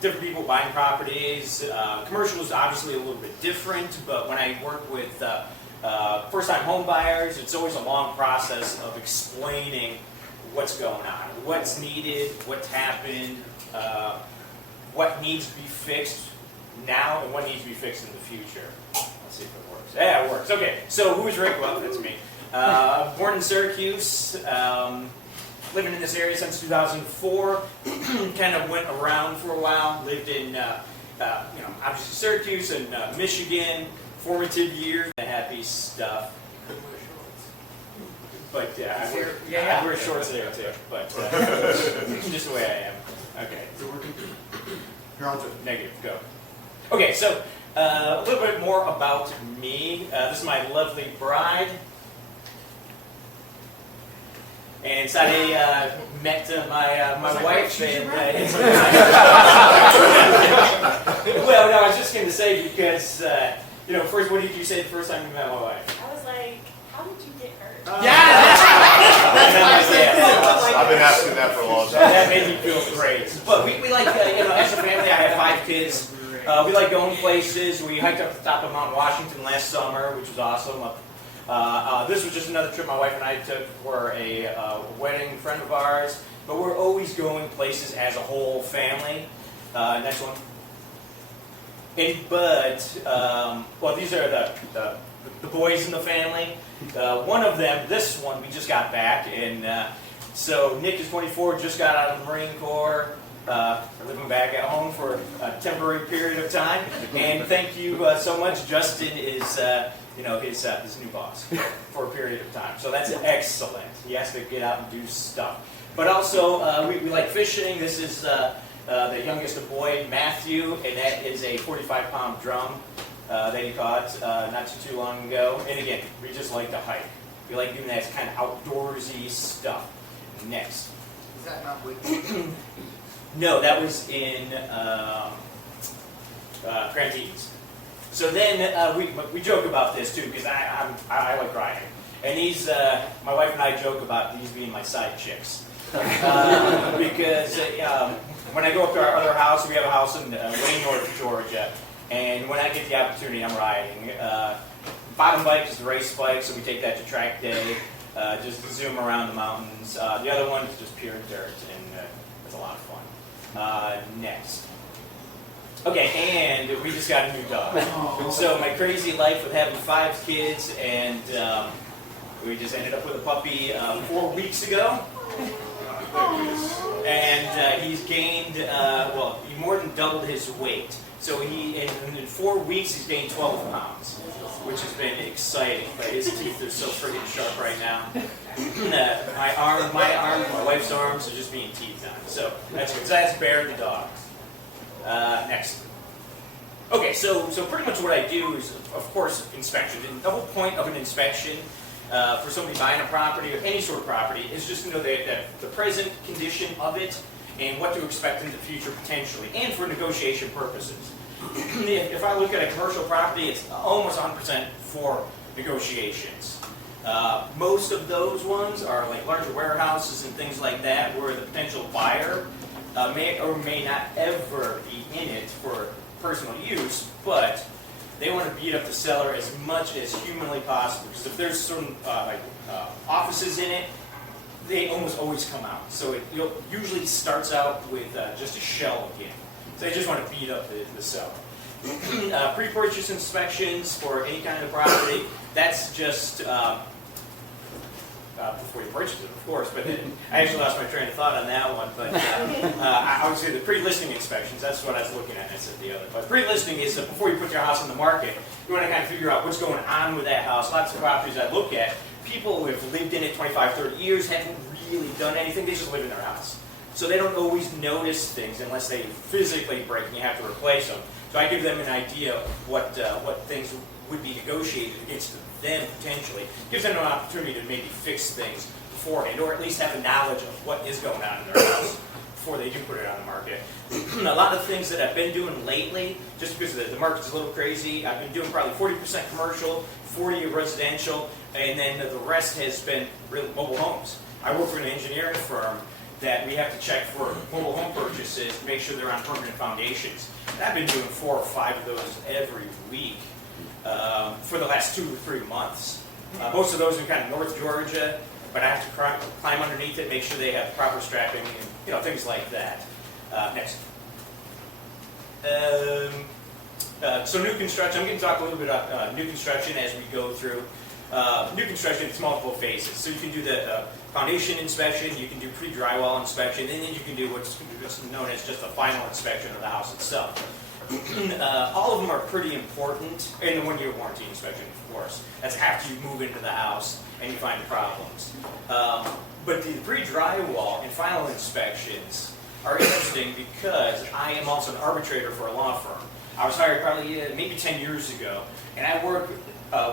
different people buying properties. Commercial is obviously a little bit different, but when I work with first-time home buyers, it's always a long process of explaining what's going on, what's needed, what's happened, what needs to be fixed now, and what needs to be fixed in the future. Let's see if it works. Yeah, it works. Okay, so who is Rick? Well, that's me. Born in Syracuse, living in this area since 2004. Kind of went around for a while. Lived in, obviously Syracuse and Michigan. Formative years, the happy stuff. But I wear shorts there too. But just the way I am. Okay. You're on to negative. Go. Okay, so a little bit more about me. This is my lovely bride. And so I met my wife. And, well, no, I was just going to say because, first, what did you say the first time you met my wife? I was like, how did you get hurt? I've been asking that for a long time. That made me feel great. But we like, as a family, I have 5 kids. We like going places. We hiked up to the top of Mount Washington last summer, which was awesome. This was just another trip my wife and I took for a wedding friend of ours. But we're always going places as a whole family. Next one. And Bud, well, these are the boys in the family. One of them, this one, we just got back, and so Nick is 24, just got out of the Marine Corps, living back at home for a temporary period of time. And thank you so much. Justin is, his new boss for a period of time. So that's excellent. He has to get out and do stuff. But also, we like fishing. This is the youngest boy, Matthew, and that is a 45-pound drum that he caught not too long ago. And again, we just like to hike. We like doing that kind of outdoorsy stuff. Next. Is that not with No, that was in Grand Tees. So then we joke about this too, because I like riding. And my wife and I joke about these being my side chicks. Because when I go up to our other house, we have a house in way north Georgia, and when I get the opportunity, I'm riding. Bottom bike is the race bike, so we take that to track day, just to zoom around the mountains. The other one is just pure dirt, and it's a lot of fun. Next. Okay, and we just got a new dog. So my crazy life with having 5 kids, and we just ended up with a puppy 4 weeks ago. And he's gained, he more than doubled his weight. So in 4 weeks, he's gained 12 pounds, which has been exciting. But his teeth are so friggin' sharp right now. My wife's arms are just being teethed on. So that's good. So that's Bear the dog. Next. Okay, so pretty much what I do is, of course, inspection. And the whole point of an inspection for somebody buying a property or any sort of property is just to know the present condition of it and what to expect in the future potentially, and for negotiation purposes. If I look at a commercial property, it's almost 100% for negotiations. Most of those ones are like larger warehouses and things like that, where the potential buyer may or may not ever be in it for personal use, but they want to beat up the seller as much as humanly possible. Because if there's some offices in it, they almost always come out. So it usually starts out with just a shell again. So they just want to beat up the seller. Pre-purchase inspections for any kind of property, that's just before you purchase it, of course. But I actually lost my train of thought on that one. But I would say the pre-listing inspections, that's what I was looking at, and I said the other. But pre-listing is before you put your house on the market, you want to kind of figure out what's going on with that house. Lots of properties I look at, people who have lived in it 25, 30 years haven't really done anything. They just live in their house. So they don't always notice things unless they physically break and you have to replace them. So I give them an idea of what things would be negotiated against them potentially. Gives them an opportunity to maybe fix things beforehand, or at least have a knowledge of what is going on in their house before they do put it on the market. A lot of things that I've been doing lately, just because the market's a little crazy, I've been doing probably 40% commercial, 40% residential, and then the rest has been really mobile homes. I work for an engineering firm that we have to check for mobile home purchases to make sure they're on permanent foundations. And I've been doing 4 or 5 of those every week for the last 2 or 3 months. Most of those are kind of North Georgia, but I have to climb underneath it, make sure they have proper strapping, and things like that. Next. So new construction, I'm going to talk a little bit about new construction as we go through. New construction, it's multiple phases. So you can do the foundation inspection, you can do pre-drywall inspection, and then you can do what's known as just a final inspection of the house itself. All of them are pretty important, and the 1-year warranty inspection, of course. That's after you move into the house and you find problems. But the pre-drywall and final inspections are interesting because I am also an arbitrator for a law firm. I was hired probably maybe 10 years ago, and I work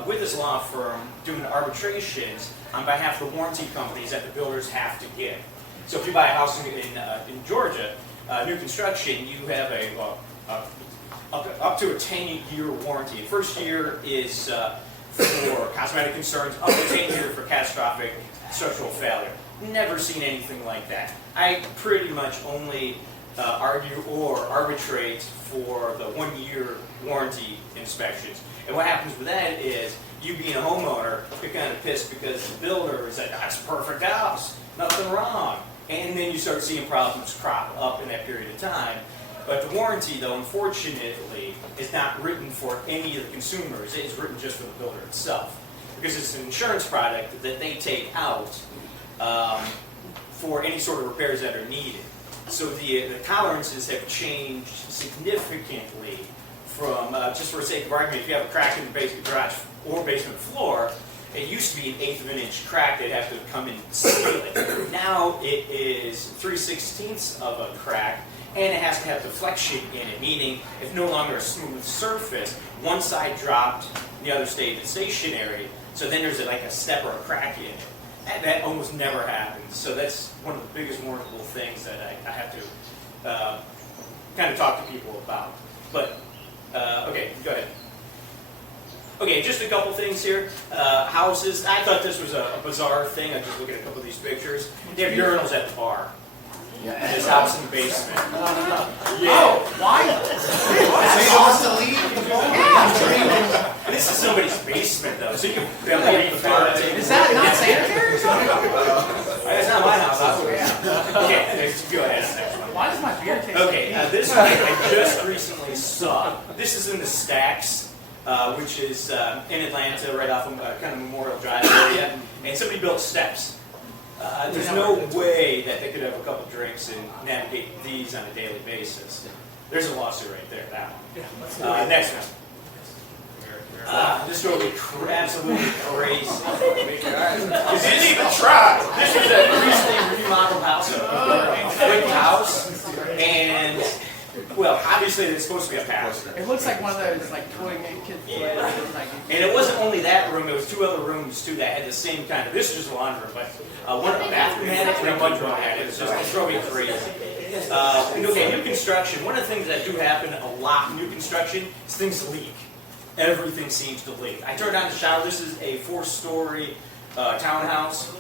with this law firm doing arbitrations on behalf of the warranty companies that the builders have to give. So if you buy a house in Georgia, new construction, you have up to a 10-year warranty. The first year is for cosmetic concerns, up to 10 years for catastrophic structural failure. Never seen anything like that. I pretty much only argue or arbitrate for the 1-year warranty inspections. And what happens with that is, you being a homeowner, you're kind of pissed because the builder said, that's a perfect house, nothing wrong. And then you start seeing problems crop up in that period of time. But the warranty, though, unfortunately, is not written for any of the consumers. It is written just for the builder itself. Because it's an insurance product that they take out for any sort of repairs that are needed. So the tolerances have changed significantly from, just for the sake of argument, if you have a crack in the basement garage or basement floor, it used to be an 1/8 of an inch crack, they'd have to come and seal it. Now it is 3/16 of a crack, and it has to have deflection in it, meaning it's no longer a smooth surface. One side dropped, the other stayed stationary, so then there's like a step or a crack in it. That almost never happens. So that's one of the biggest warrantable things that I have to kind of talk to people about. But, okay, go ahead. Okay, just a couple things here. Houses, I thought this was a bizarre thing. I just look at a couple of these pictures. They have urinals at the bar. Yeah. This house in the basement. Yeah. Oh, why? So you don't want to leave? Yeah. This is somebody's basement, though, so you can leave the bar. Is that not sanitary? That's not my house. Okay, go ahead. Next one. Why does my beer taste Okay, this one I just recently saw. This is in the Stacks, which is in Atlanta, right off of kind of Memorial Drive area, and somebody built steps. There's no way that they could have a couple drinks and navigate these on a daily basis. There's a lawsuit right there, that one. Next one. This will be absolutely crazy. You didn't even try. This was a recently remodeled house, a brick house, and well, obviously it's supposed to be a pastor. It looks like one of those like toy game kids. Yeah. And it wasn't only that room; it was 2 other rooms too that had the same kind of. This was just a laundry room, but one bathroom had it and a mudroom had it. It was just throwing crazy. Okay, new construction. One of the things that do happen a lot in new construction is things leak. Everything seems to leak. I turned on the shower. This is a 4-story townhouse,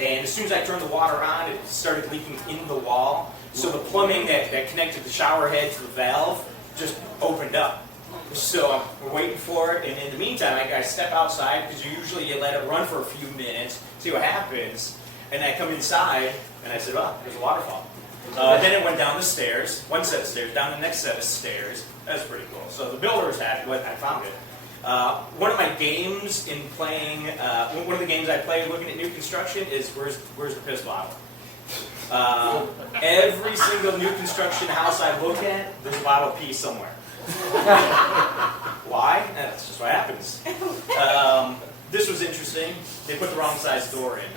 and as soon as I turned the water on, it started leaking in the wall. So the plumbing that connected the shower head to the valve just opened up. So we're waiting for it, and in the meantime, I gotta step outside because usually you let it run for a few minutes, see what happens, and I come inside, and I said, "Oh, there's a waterfall." Then it went down the stairs, one set of stairs, down the next set of stairs. That's pretty cool. So the builder was happy with it. I found it. One of my games in playing, one of the games I play looking at new construction is where's the piss bottle? Every single new construction house I look at, there's a bottle of pee somewhere. Why? That's just what happens. This was interesting. They put the wrong size door in.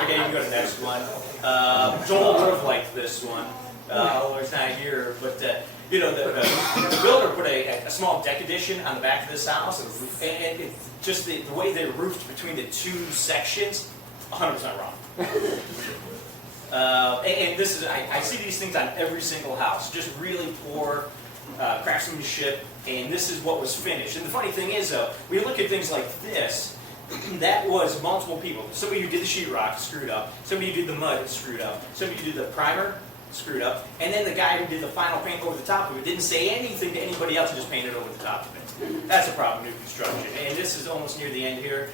Okay, you can go to the next one. Joel would have liked this one. Although he's not here, but you know, the builder put a small deck addition on the back of this house, and it, just the way they roofed between the 2 sections, 100% wrong. And this is, I see these things on every single house, just really poor craftsmanship, and this is what was finished. And the funny thing is, though, when you look at things like this, that was multiple people. Somebody who did the sheetrock screwed up, somebody who did the mud screwed up, somebody who did the primer screwed up, and then the guy who did the final paint over the top of it didn't say anything to anybody else and just painted over the top of it. That's a problem in new construction. And this is almost near the end here.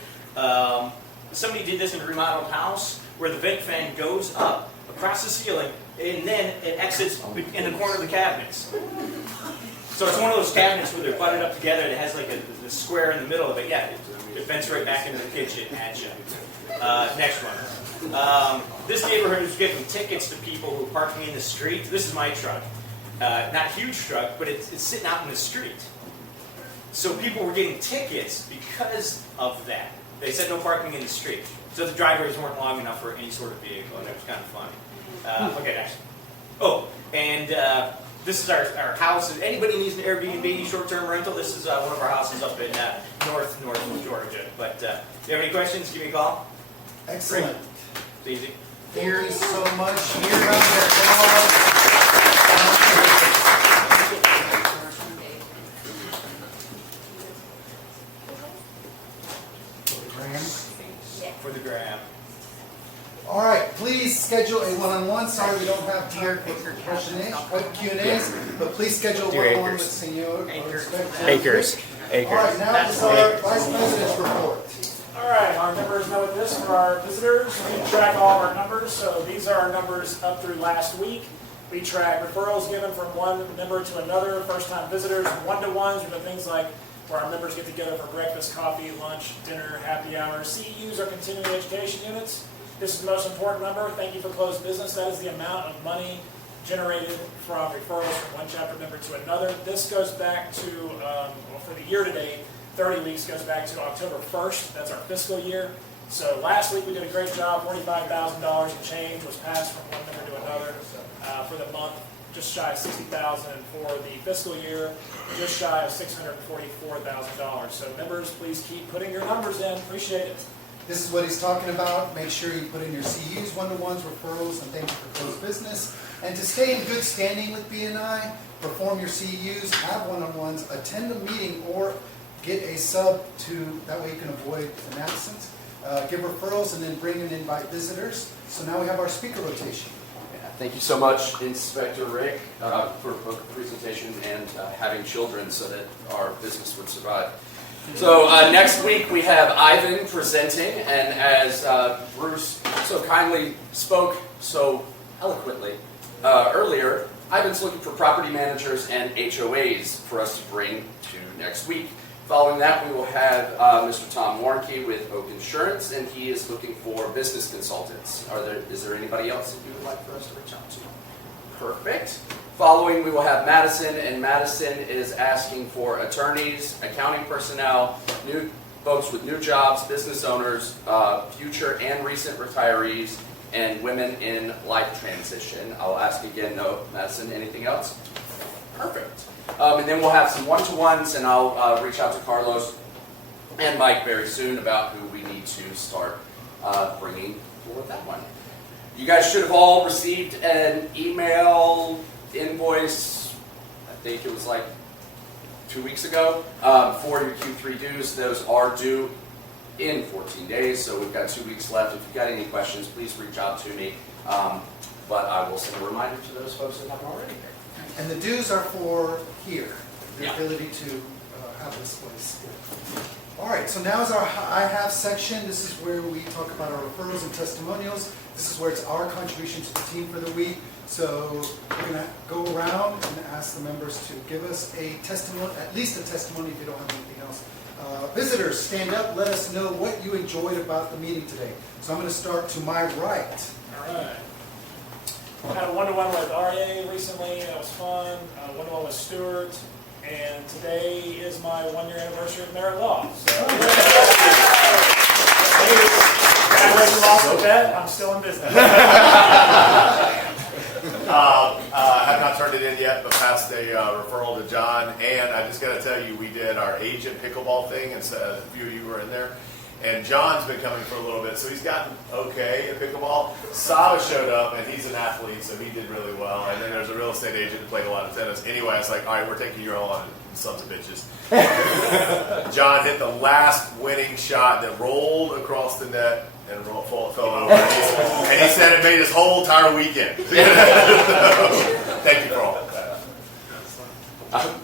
Somebody did this in a remodeled house where the vent fan goes up across the ceiling and then it exits in the corner of the cabinets. So it's one of those cabinets where they're butted up together and it has like a square in the middle of it. Yeah, it vents right back into the kitchen at you. Next one. This neighborhood is giving tickets to people who are parking in the street. This is my truck. Not a huge truck, but it's sitting out in the street. So people were getting tickets because of that. They said no parking in the street. So the driveways weren't long enough for any sort of vehicle, and that was kind of funny. Okay, next. Oh, and this is our house. If anybody needs an Airbnb short-term rental, this is one of our houses up in north Georgia. But if you have any questions, give me a call. Excellent. It's easy. Thank you so much. Here out there, come For the gram. All right, please schedule a one-on-one. Sorry we don't have time for Q&As, but please schedule a one-on-one with Senor. Acres. All right, now is our Vice President's report. All right, our members know this for our visitors. We track all of our numbers. So these are our numbers up through last week. We track referrals given from one member to another, first-time visitors, one-to-ones, or the things like where our members get together for breakfast, coffee, lunch, dinner, happy hour. CEUs are continuing education units. This is the most important number. Thank you for closed business. That is the amount of money generated from referrals from one chapter member to another. This goes back to, for the year to date, 30 weeks goes back to October 1st. That's our fiscal year. So last week we did a great job. $45,000 in change was passed from one member to another for the month. Just shy of $60,000, and for the fiscal year, just shy of $644,000. So members, please keep putting your numbers in. Appreciate it. This is what he's talking about. Make sure you put in your CUs, one-to-ones, referrals, and thank you for closed business. And to stay in good standing with BNI, perform your CUs, have one-on-ones, attend a meeting, or get a sub to, that way you can avoid an absence. Give referrals and then bring and invite visitors. So now we have our speaker rotation. Thank you so much, Inspector Rick, for both the presentation and having children so that our business would survive. So next week we have Ivan presenting, and as Bruce so kindly spoke so eloquently earlier, Ivan's looking for property managers and HOAs for us to bring to next week. Following that, we will have Mr. Tom Warnke with Oak Insurance, and he is looking for business consultants. Is there anybody else that you would like for us to reach out to? Perfect. Following, we will have Madison, and Madison is asking for attorneys, accounting personnel, new folks with new jobs, business owners, future and recent retirees, and women in life transition. I'll ask again, no, Madison, anything else? Perfect. And then we'll have some one-to-ones, and I'll reach out to Carlos and Mike very soon about who we need to start bringing forward that one. You guys should have all received an email invoice, I think it was like 2 weeks ago, for your Q3 dues. Those are due in 14 days, so we've got 2 weeks left. If you've got any questions, please reach out to me. But I will send a reminder to those folks that haven't already. And the dues are for here, the ability to have this place. All right, so now is our I Have section. This is where we talk about our referrals and testimonials. This is where it's our contribution to the team for the week. So we're going to go around and ask the members to give us a testimony, at least a testimony if you don't have anything else. Visitors, stand up. Let us know what you enjoyed about the meeting today. So I'm going to start to my right. All right. I had a one-to-one with RA recently. That was fun. One-to-one with Stuart. And today is my 1-year anniversary of Merit Law. So, I wasn't lost with that. I'm still in business. Have not turned it in yet, but passed a referral to John. And I just got to tell you, we did our agent pickleball thing, and so a few of you were in there. And John's been coming for a little bit, so he's gotten okay at pickleball. Saba showed up, and he's an athlete, so he did really well. And then there's a real estate agent who played a lot of tennis. Anyway, I was like, all right, we're taking you all on, sons of bitches. John hit the last winning shot that rolled across the net and fell over. And he said it made his whole entire weekend. Thank you for all of that.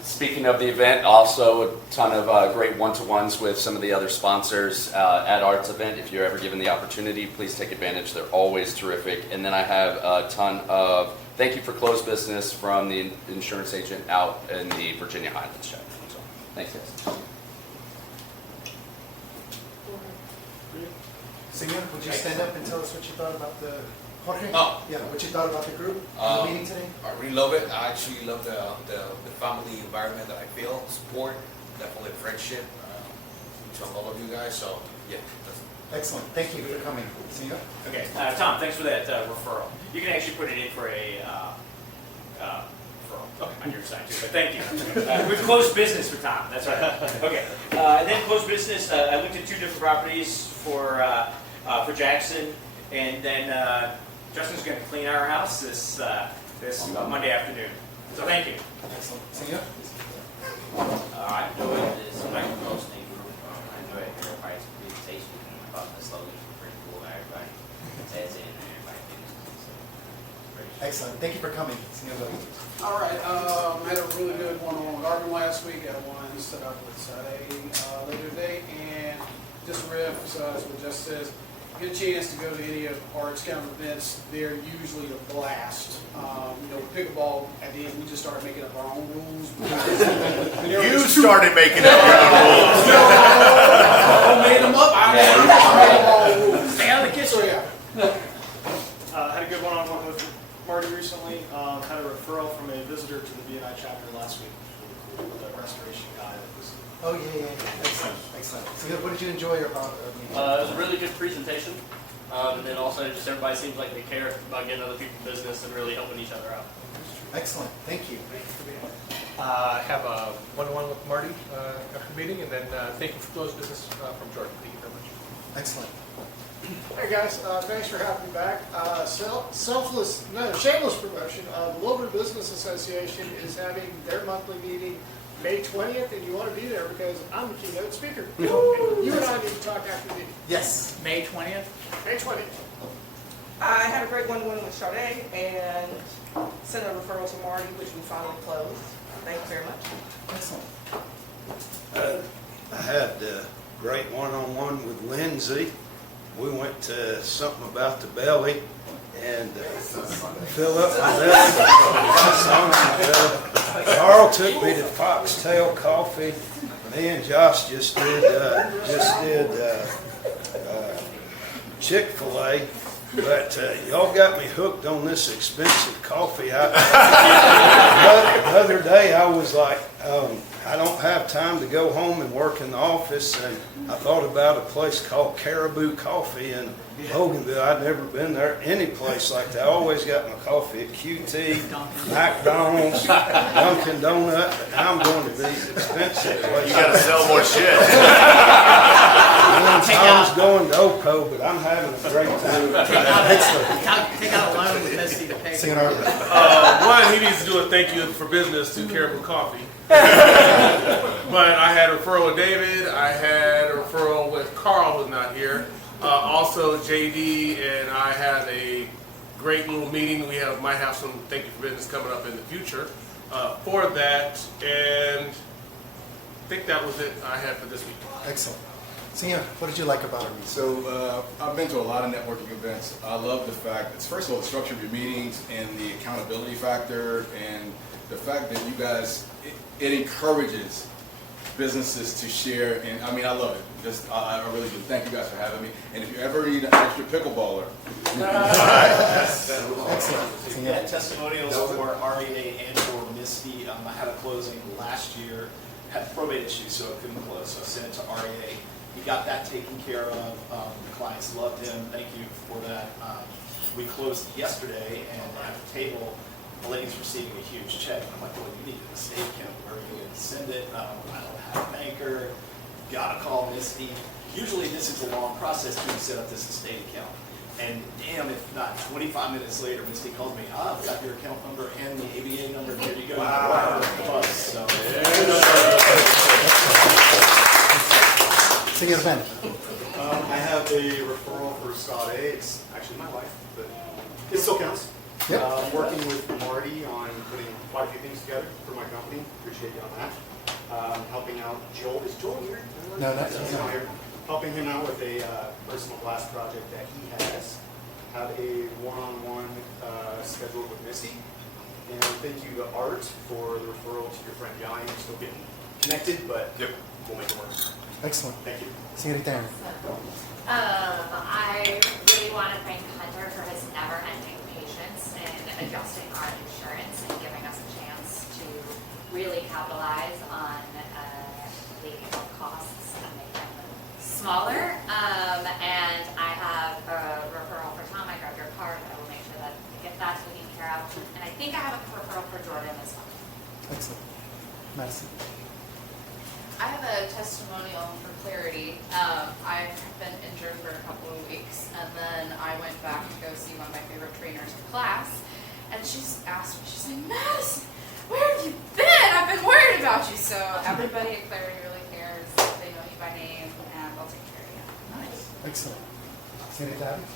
Speaking of the event, also a ton of great one-to-ones with some of the other sponsors at Art's event. If you're ever given the opportunity, please take advantage. They're always terrific. And then I have a ton of thank you for closed business from the insurance agent out in the Virginia Highlands chapter. So, thanks, guys. Singer, would you stand up and tell us what you thought about the Jorge? Oh. Yeah, what you thought about the group, the meeting today? I really love it. I actually love the family environment that I feel, support, definitely friendship between all of you guys. So, yeah. Excellent. Thank you for coming. Senor? Okay, Tom, thanks for that referral. You can actually put it in for a referral on your side too, but thank you. We've closed business for Tom, that's right. Okay, and then closed business, I looked at 2 different properties for Jackson, and then Justin's going to clean our house this Monday afternoon. So thank you. Excellent. Senor? I enjoyed this micro-hosting group. I enjoyed everybody's presentation. I thought the slogans were pretty cool. Everybody says it and everybody finishes it. So it's pretty sure. Excellent. Thank you for coming. Senor. All right, I had a really good one-on-one with Arvin last week. Got one set up with Saturday later today, and just riffs, as what Jess says, get a chance to go to any of Art's kind of events, they're usually a blast. Pickleball, at the end, we just started making up our own rules. You started making up your own rules. I made them up. I made them all rules. Stay out of the kitchen. So, yeah. Had a good one-on-one with Marty recently. Had a referral from a visitor to the BNI chapter last week. With a restoration guy that was. Oh, yeah. Excellent, excellent. So what did you enjoy about meeting? It was a really good presentation. And then also just everybody seems like they care about getting other people's business and really helping each other out. Excellent. Thank you. Have a one-on-one with Marty after the meeting, and then thank you for closed business from Jordan. Thank you very much. Excellent. Hey guys, thanks for having me back. Shameless promotion. The Wilbur Business Association is having their monthly meeting May 20th, and you want to be there because I'm the keynote speaker. And you and I need to talk after the meeting. Yes. May 20th? May 20th. I had a great one-on-one with Sade and sent a referral to Marty, which we finally closed. Thank you very much. Excellent. I had a great one-on-one with Lindsay. We went to something about the belly and fill up my belly. Carl took me to Foxtail Coffee. Me and Josh just did Chick-fil-A. But y'all got me hooked on this expensive coffee. The other day I was like, I don't have time to go home and work in the office, and I thought about a place called Caribou Coffee in Hoganville. I'd never been there, any place like that. I always got my coffee at QT, McDonald's, Dunkin' Donut. Now I'm going to these expensive places. You got to sell more shit. I was going to Opo, but I'm having a great time. Take out a loan with Misty to pay. Sing it over. One, he needs to do a thank you for business to Caribou Coffee. But I had a referral with David. I had a referral with Carl, who's not here. Also, JD and I had a great little meeting. We might have some thank you for business coming up in the future for that. And I think that was it I had for this week. Excellent. Senor, what did you like about our meeting? So I've been to a lot of networking events. I love the fact that, first of all, the structure of your meetings and the accountability factor and the fact that you guys, it encourages businesses to share. And I mean, I love it. I really do. Thank you guys for having me. And if you ever need an extra pickleballer. Excellent. Yeah, testimonials for REA and for Misty. I had a closing last year, had probate issues, so it couldn't close. So I sent it to REA. He got that taken care of. The clients loved him. Thank you for that. We closed yesterday, and at the table, the lady's receiving a huge check. I'm like, well, you need an estate account. Where are you going to send it? I don't have a banker. Got to call Misty. Usually this is a long process to set up this estate account. And damn, if not 25 minutes later, Misty calls me, I've got your account number and the ABA number. Here you go. Wow. So, I have a referral for Sade. It's actually my wife, but it still counts. Yep. Working with Marty on putting quite a few things together for my company. Appreciate you on that. Helping out Joel. Is Joel here? No, not here. Helping him out with a personal glass project that he has. Have a one-on-one scheduled with Missy. And thank you to Art for the referral to your friend Yanni. We're still getting connected, but we'll make it work. Excellent. Thank you. Señorita Aaron. I really want to thank Hunter for his never-ending patience in adjusting our insurance and giving us a chance to really capitalize on the costs and make them smaller. And I have a referral for Tom. I grabbed your card. I will make sure that I get that taken care of. And I think I have a referral for Jordan as well. Excellent. Madison. I have a testimonial for clarity. I've been injured for a couple of weeks, and then I went back to go see one of my favorite trainers in class, and she asked me, she's like, Madison, where have you been? I've been worried about you. So everybody at Clarity really cares. They know you by name, and they'll take care of you. Nice. Excellent. Señorita Abby.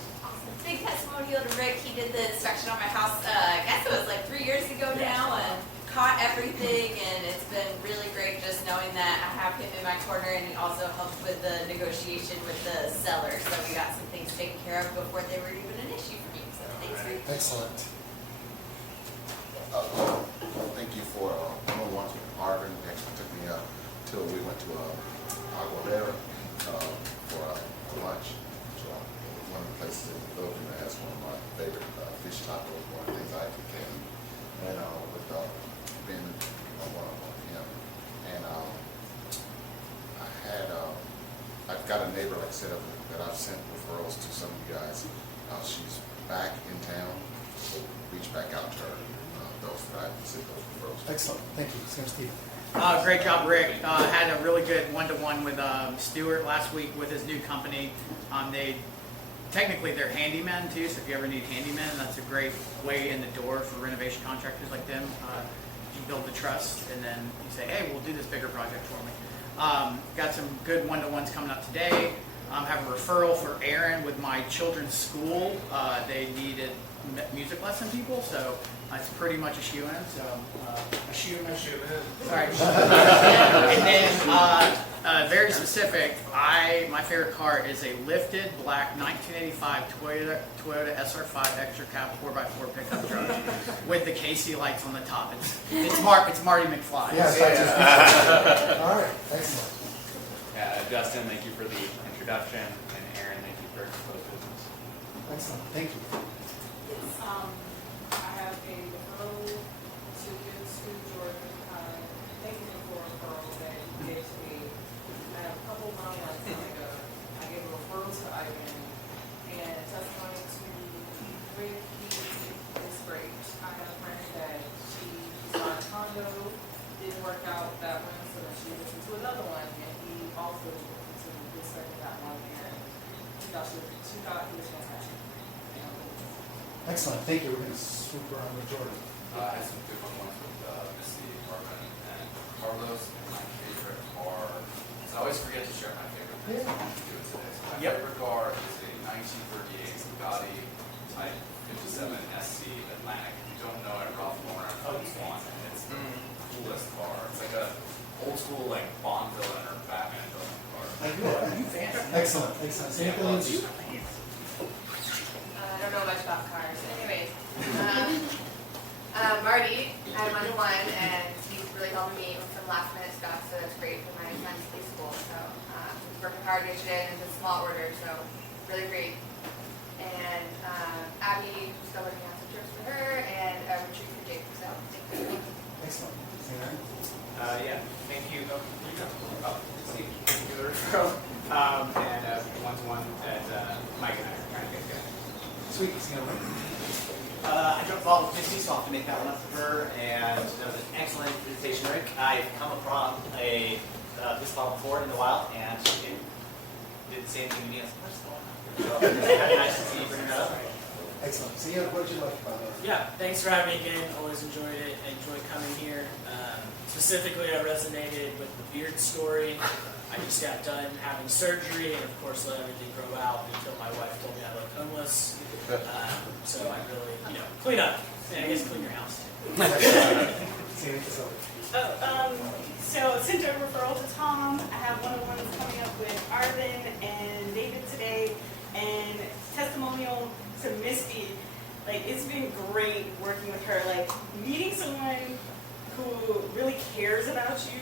Big testimonial to Rick. He did the inspection on my house, I guess it was like 3 years ago now, and caught everything, and it's been really great just knowing that I have him in my corner, and he also helped with the negotiation with the seller. So we got some things taken care of before they were even an issue for me. So thanks for Excellent. Thank you for one-on-ones with Arvin. Actually took me till we went to Agua Vera for lunch. So one of the places in the building that has one of my favorite fish tacos, one of the things I can. And with being one-on-one with him. And I've got a neighbor, like I said, that I've sent referrals to some of you guys. She's back in town, so reach back out to her. Those that I sent those referrals. Excellent. Thank you. Sam Steve. Great job, Rick. Had a really good one-to-one with Stuart last week with his new company. Technically, they're handymen too, so if you ever need handymen, that's a great way in the door for renovation contractors like them. You build the trust, and then you say, hey, we'll do this bigger project for me. Got some good one-to-ones coming up today. Have a referral for Aaron with my children's school. They needed music lesson people, so it's pretty much a shoe-in. So a shoe-in. Sorry. And then very specific. My favorite car is a lifted black 1985 Toyota SR5 extra cab 4x4 pickup truck with the KC lights on the top. It's Marty McFly. Yeah. All right. Excellent. Justin, thank you for the introduction, and Aaron, thank you for exposed business. Excellent. Thank you. I have a referral to give to Jordan. Thank you for the referral that you gave to me. I have a couple of months ago. I gave a referral to Ivan and testimony to Rick. He is great. I have a friend that she bought a condo, didn't work out that one, so she went into another one, and he also looked into researching that one, and she thought he was fantastic. Excellent. Thank you. We're going to swoop around with Jordan. I had some good ones with Missy, Arvin, and Carlos. And my favorite car, because I always forget to share my favorite things. I want to do it today. So my favorite car is a 1938 Bugatti Type 57 SC Atlantic. If you don't know it, Ralph Lauren owns one, and it's the coolest car. It's like a old school like Bond villain or Batman villain car. You fancy. Excellent. Excellent. Anything else? I don't know much about cars. Anyways, Marty, I'm on one, and he's really helping me with some last minute stuff, so that's great for my son's preschool. So he's working hard to get it in into small order, so really great. And Abby, still working on some trips for her, and a retreat for Jake. So thank you. Excellent. Thank you. Thank you for the referral. And one-to-one that Mike and I are trying to get together. Sweet. I jumped involved with Misty, so I'll have to make that one up for her. And that was an excellent presentation, Rick. I've come across this bottle before in the wild, and she did the same thing to me as the first one. So it's kind of nice to see you bring that up. Excellent. So, what did you like about it? Yeah, thanks for having me again. Always enjoyed it. Enjoyed coming here. Specifically, I resonated with the beard story. I just got done having surgery, and of course, let everything grow out until my wife told me I looked homeless. So I really, clean up. I guess clean your house. So sent a referral to Tom. I have one-on-ones coming up with Arvin and David today, and testimonial to Misty. It's been great working with her. Meeting someone who really cares about you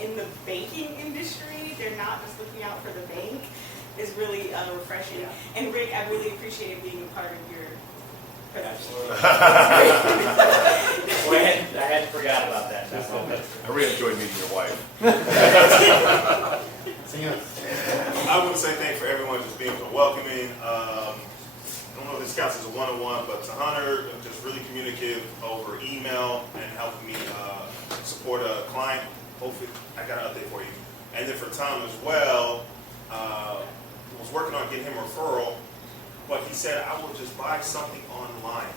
in the banking industry. They're not just looking out for the bank. Is really refreshing. And Rick, I really appreciated being a part of your production. I had forgot about that. I really enjoyed meeting your wife. I would say thanks for everyone just being welcoming. I don't know if this counts as a one-on-one, but to Hunter, just really communicative over email and helping me support a client. Hopefully, I got an update for you. And then for Tom as well, was working on getting him a referral, but he said, I will just buy something online.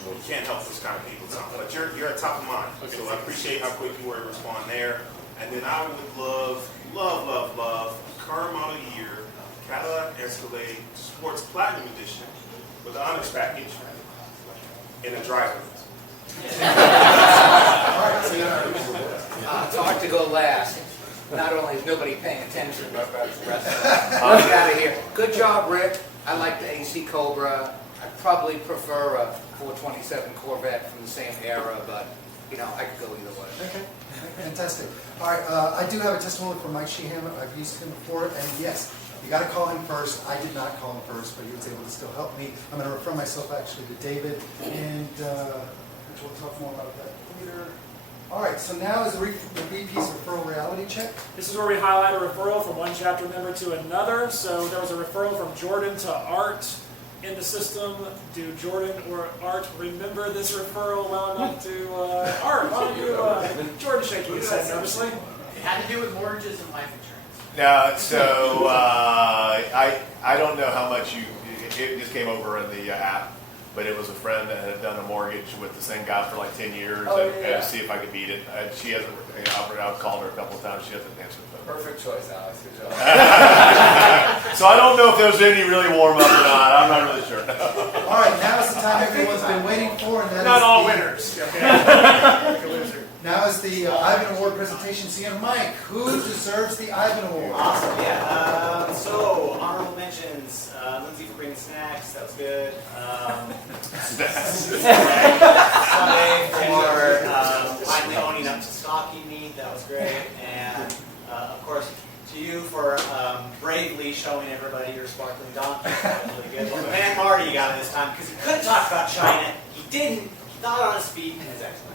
Well, you can't help those kind of people, Tom, but you're at top of mind. So I appreciate how quick you were to respond there. And then I would love a current model year Cadillac Escalade Sports Platinum Edition with the honors package in a driver. It's hard to go last. Not only is nobody paying attention, but the rest of us. Get out of here. Good job, Rick. I like the AC Cobra. I probably prefer a 427 Corvette from the same era, but you know, I could go either way. Okay, fantastic. All right, I do have a testimony from Mike Sheehan. I've used him before, and yes, you got to call him first. I did not call him first, but he was able to still help me. I'm going to refer myself actually to David, and we'll talk more about that later. All right, so now is the BP's referral reality check. This is where we highlight a referral from one chapter member to another. So there was a referral from Jordan to Art in the system. Do Jordan or Art remember this referral well enough to Art? Why don't you, Jordan shaking his head nervously. It had to do with mortgages and life insurance. No, so I don't know how much it just came over in the app, but it was a friend that had done a mortgage with the same guy for like 10 years, and to see if I could beat it. She hasn't, I've called her a couple of times, she hasn't answered the phone. Perfect choice, Alex. Good job. So I don't know if there's any really warm up or not. I'm not really sure. All right, now is the time everyone's been waiting for, and that Not is all the, winners. Okay. Now is the Ivan Award presentation. Senior Mike, who deserves the Ivan Award? Awesome, yeah. So, honorable mentions. Lindsay for bringing snacks, that was good. Sunday for finally owning up to stalking me, that was great. And, of course, to you for bravely showing everybody your sparkling donkey. That was really good. Well, man, Marty got it this time, because he couldn't talk about China. He didn't. He thought on his feet, and it was excellent.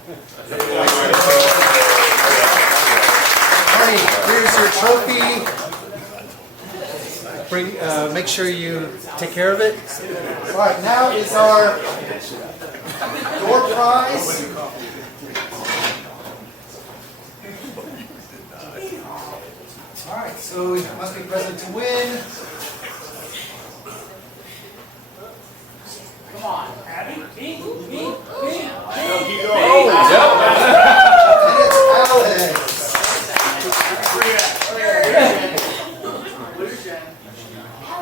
Marty, here's your trophy. Make sure you take care of it. All right, now is our door prize. All right, so you must be present to win. Come on, Abby. Me. Keep going. And it's Alex.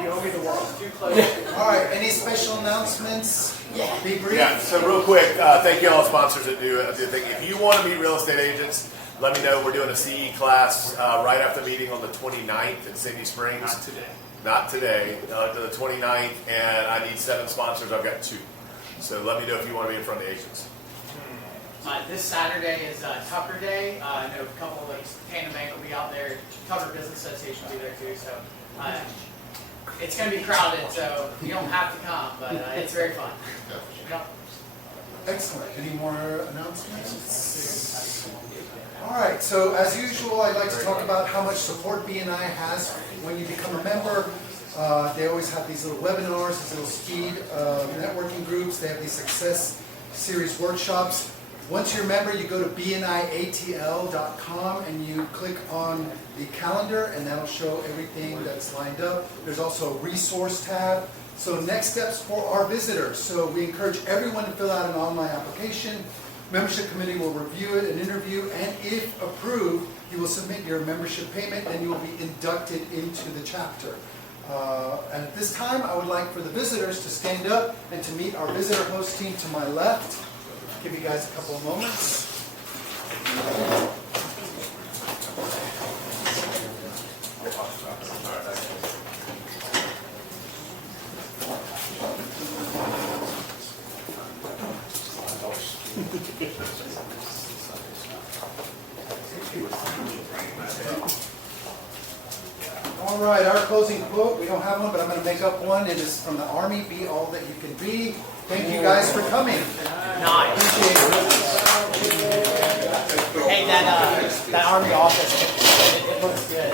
You owe me the world. Too close. All right, any special announcements? Be brief. Yeah, so real quick, thank you all the sponsors that do the thing. If you want to meet real estate agents, let me know. We're doing a CE class right after the meeting on the 29th in Sandy Springs. Not today, to the 29th, and I need 7 sponsors. I've got 2. So let me know if you want to be in front of the agents. This Saturday is Tucker Day. I know a couple of those Tandem Bank will be out there. Tucker Business Association will be there too. So it's going to be crowded, so you don't have to come, but it's very fun. Yep. Excellent. Any more announcements? All right, so as usual, I'd like to talk about how much support BNI has when you become a member. They always have these little webinars, these little speed networking groups. They have these success series workshops. Once you're a member, you go to bniatl.com and you click on the calendar, and that'll show everything that's lined up. There's also a resource tab. So next steps for our visitors. So we encourage everyone to fill out an online application. Membership committee will review it and interview, and if approved, you will submit your membership payment, and you will be inducted into the chapter. And at this time, I would like for the visitors to stand up and to meet our visitor host team to my left. Give you guys a couple of moments. All right, our closing quote, we don't have one, but I'm going to make up one. It is from the Army, be all that you can be. Thank you guys for coming. Nice. Appreciate it. Hey, that Army office, it looks good.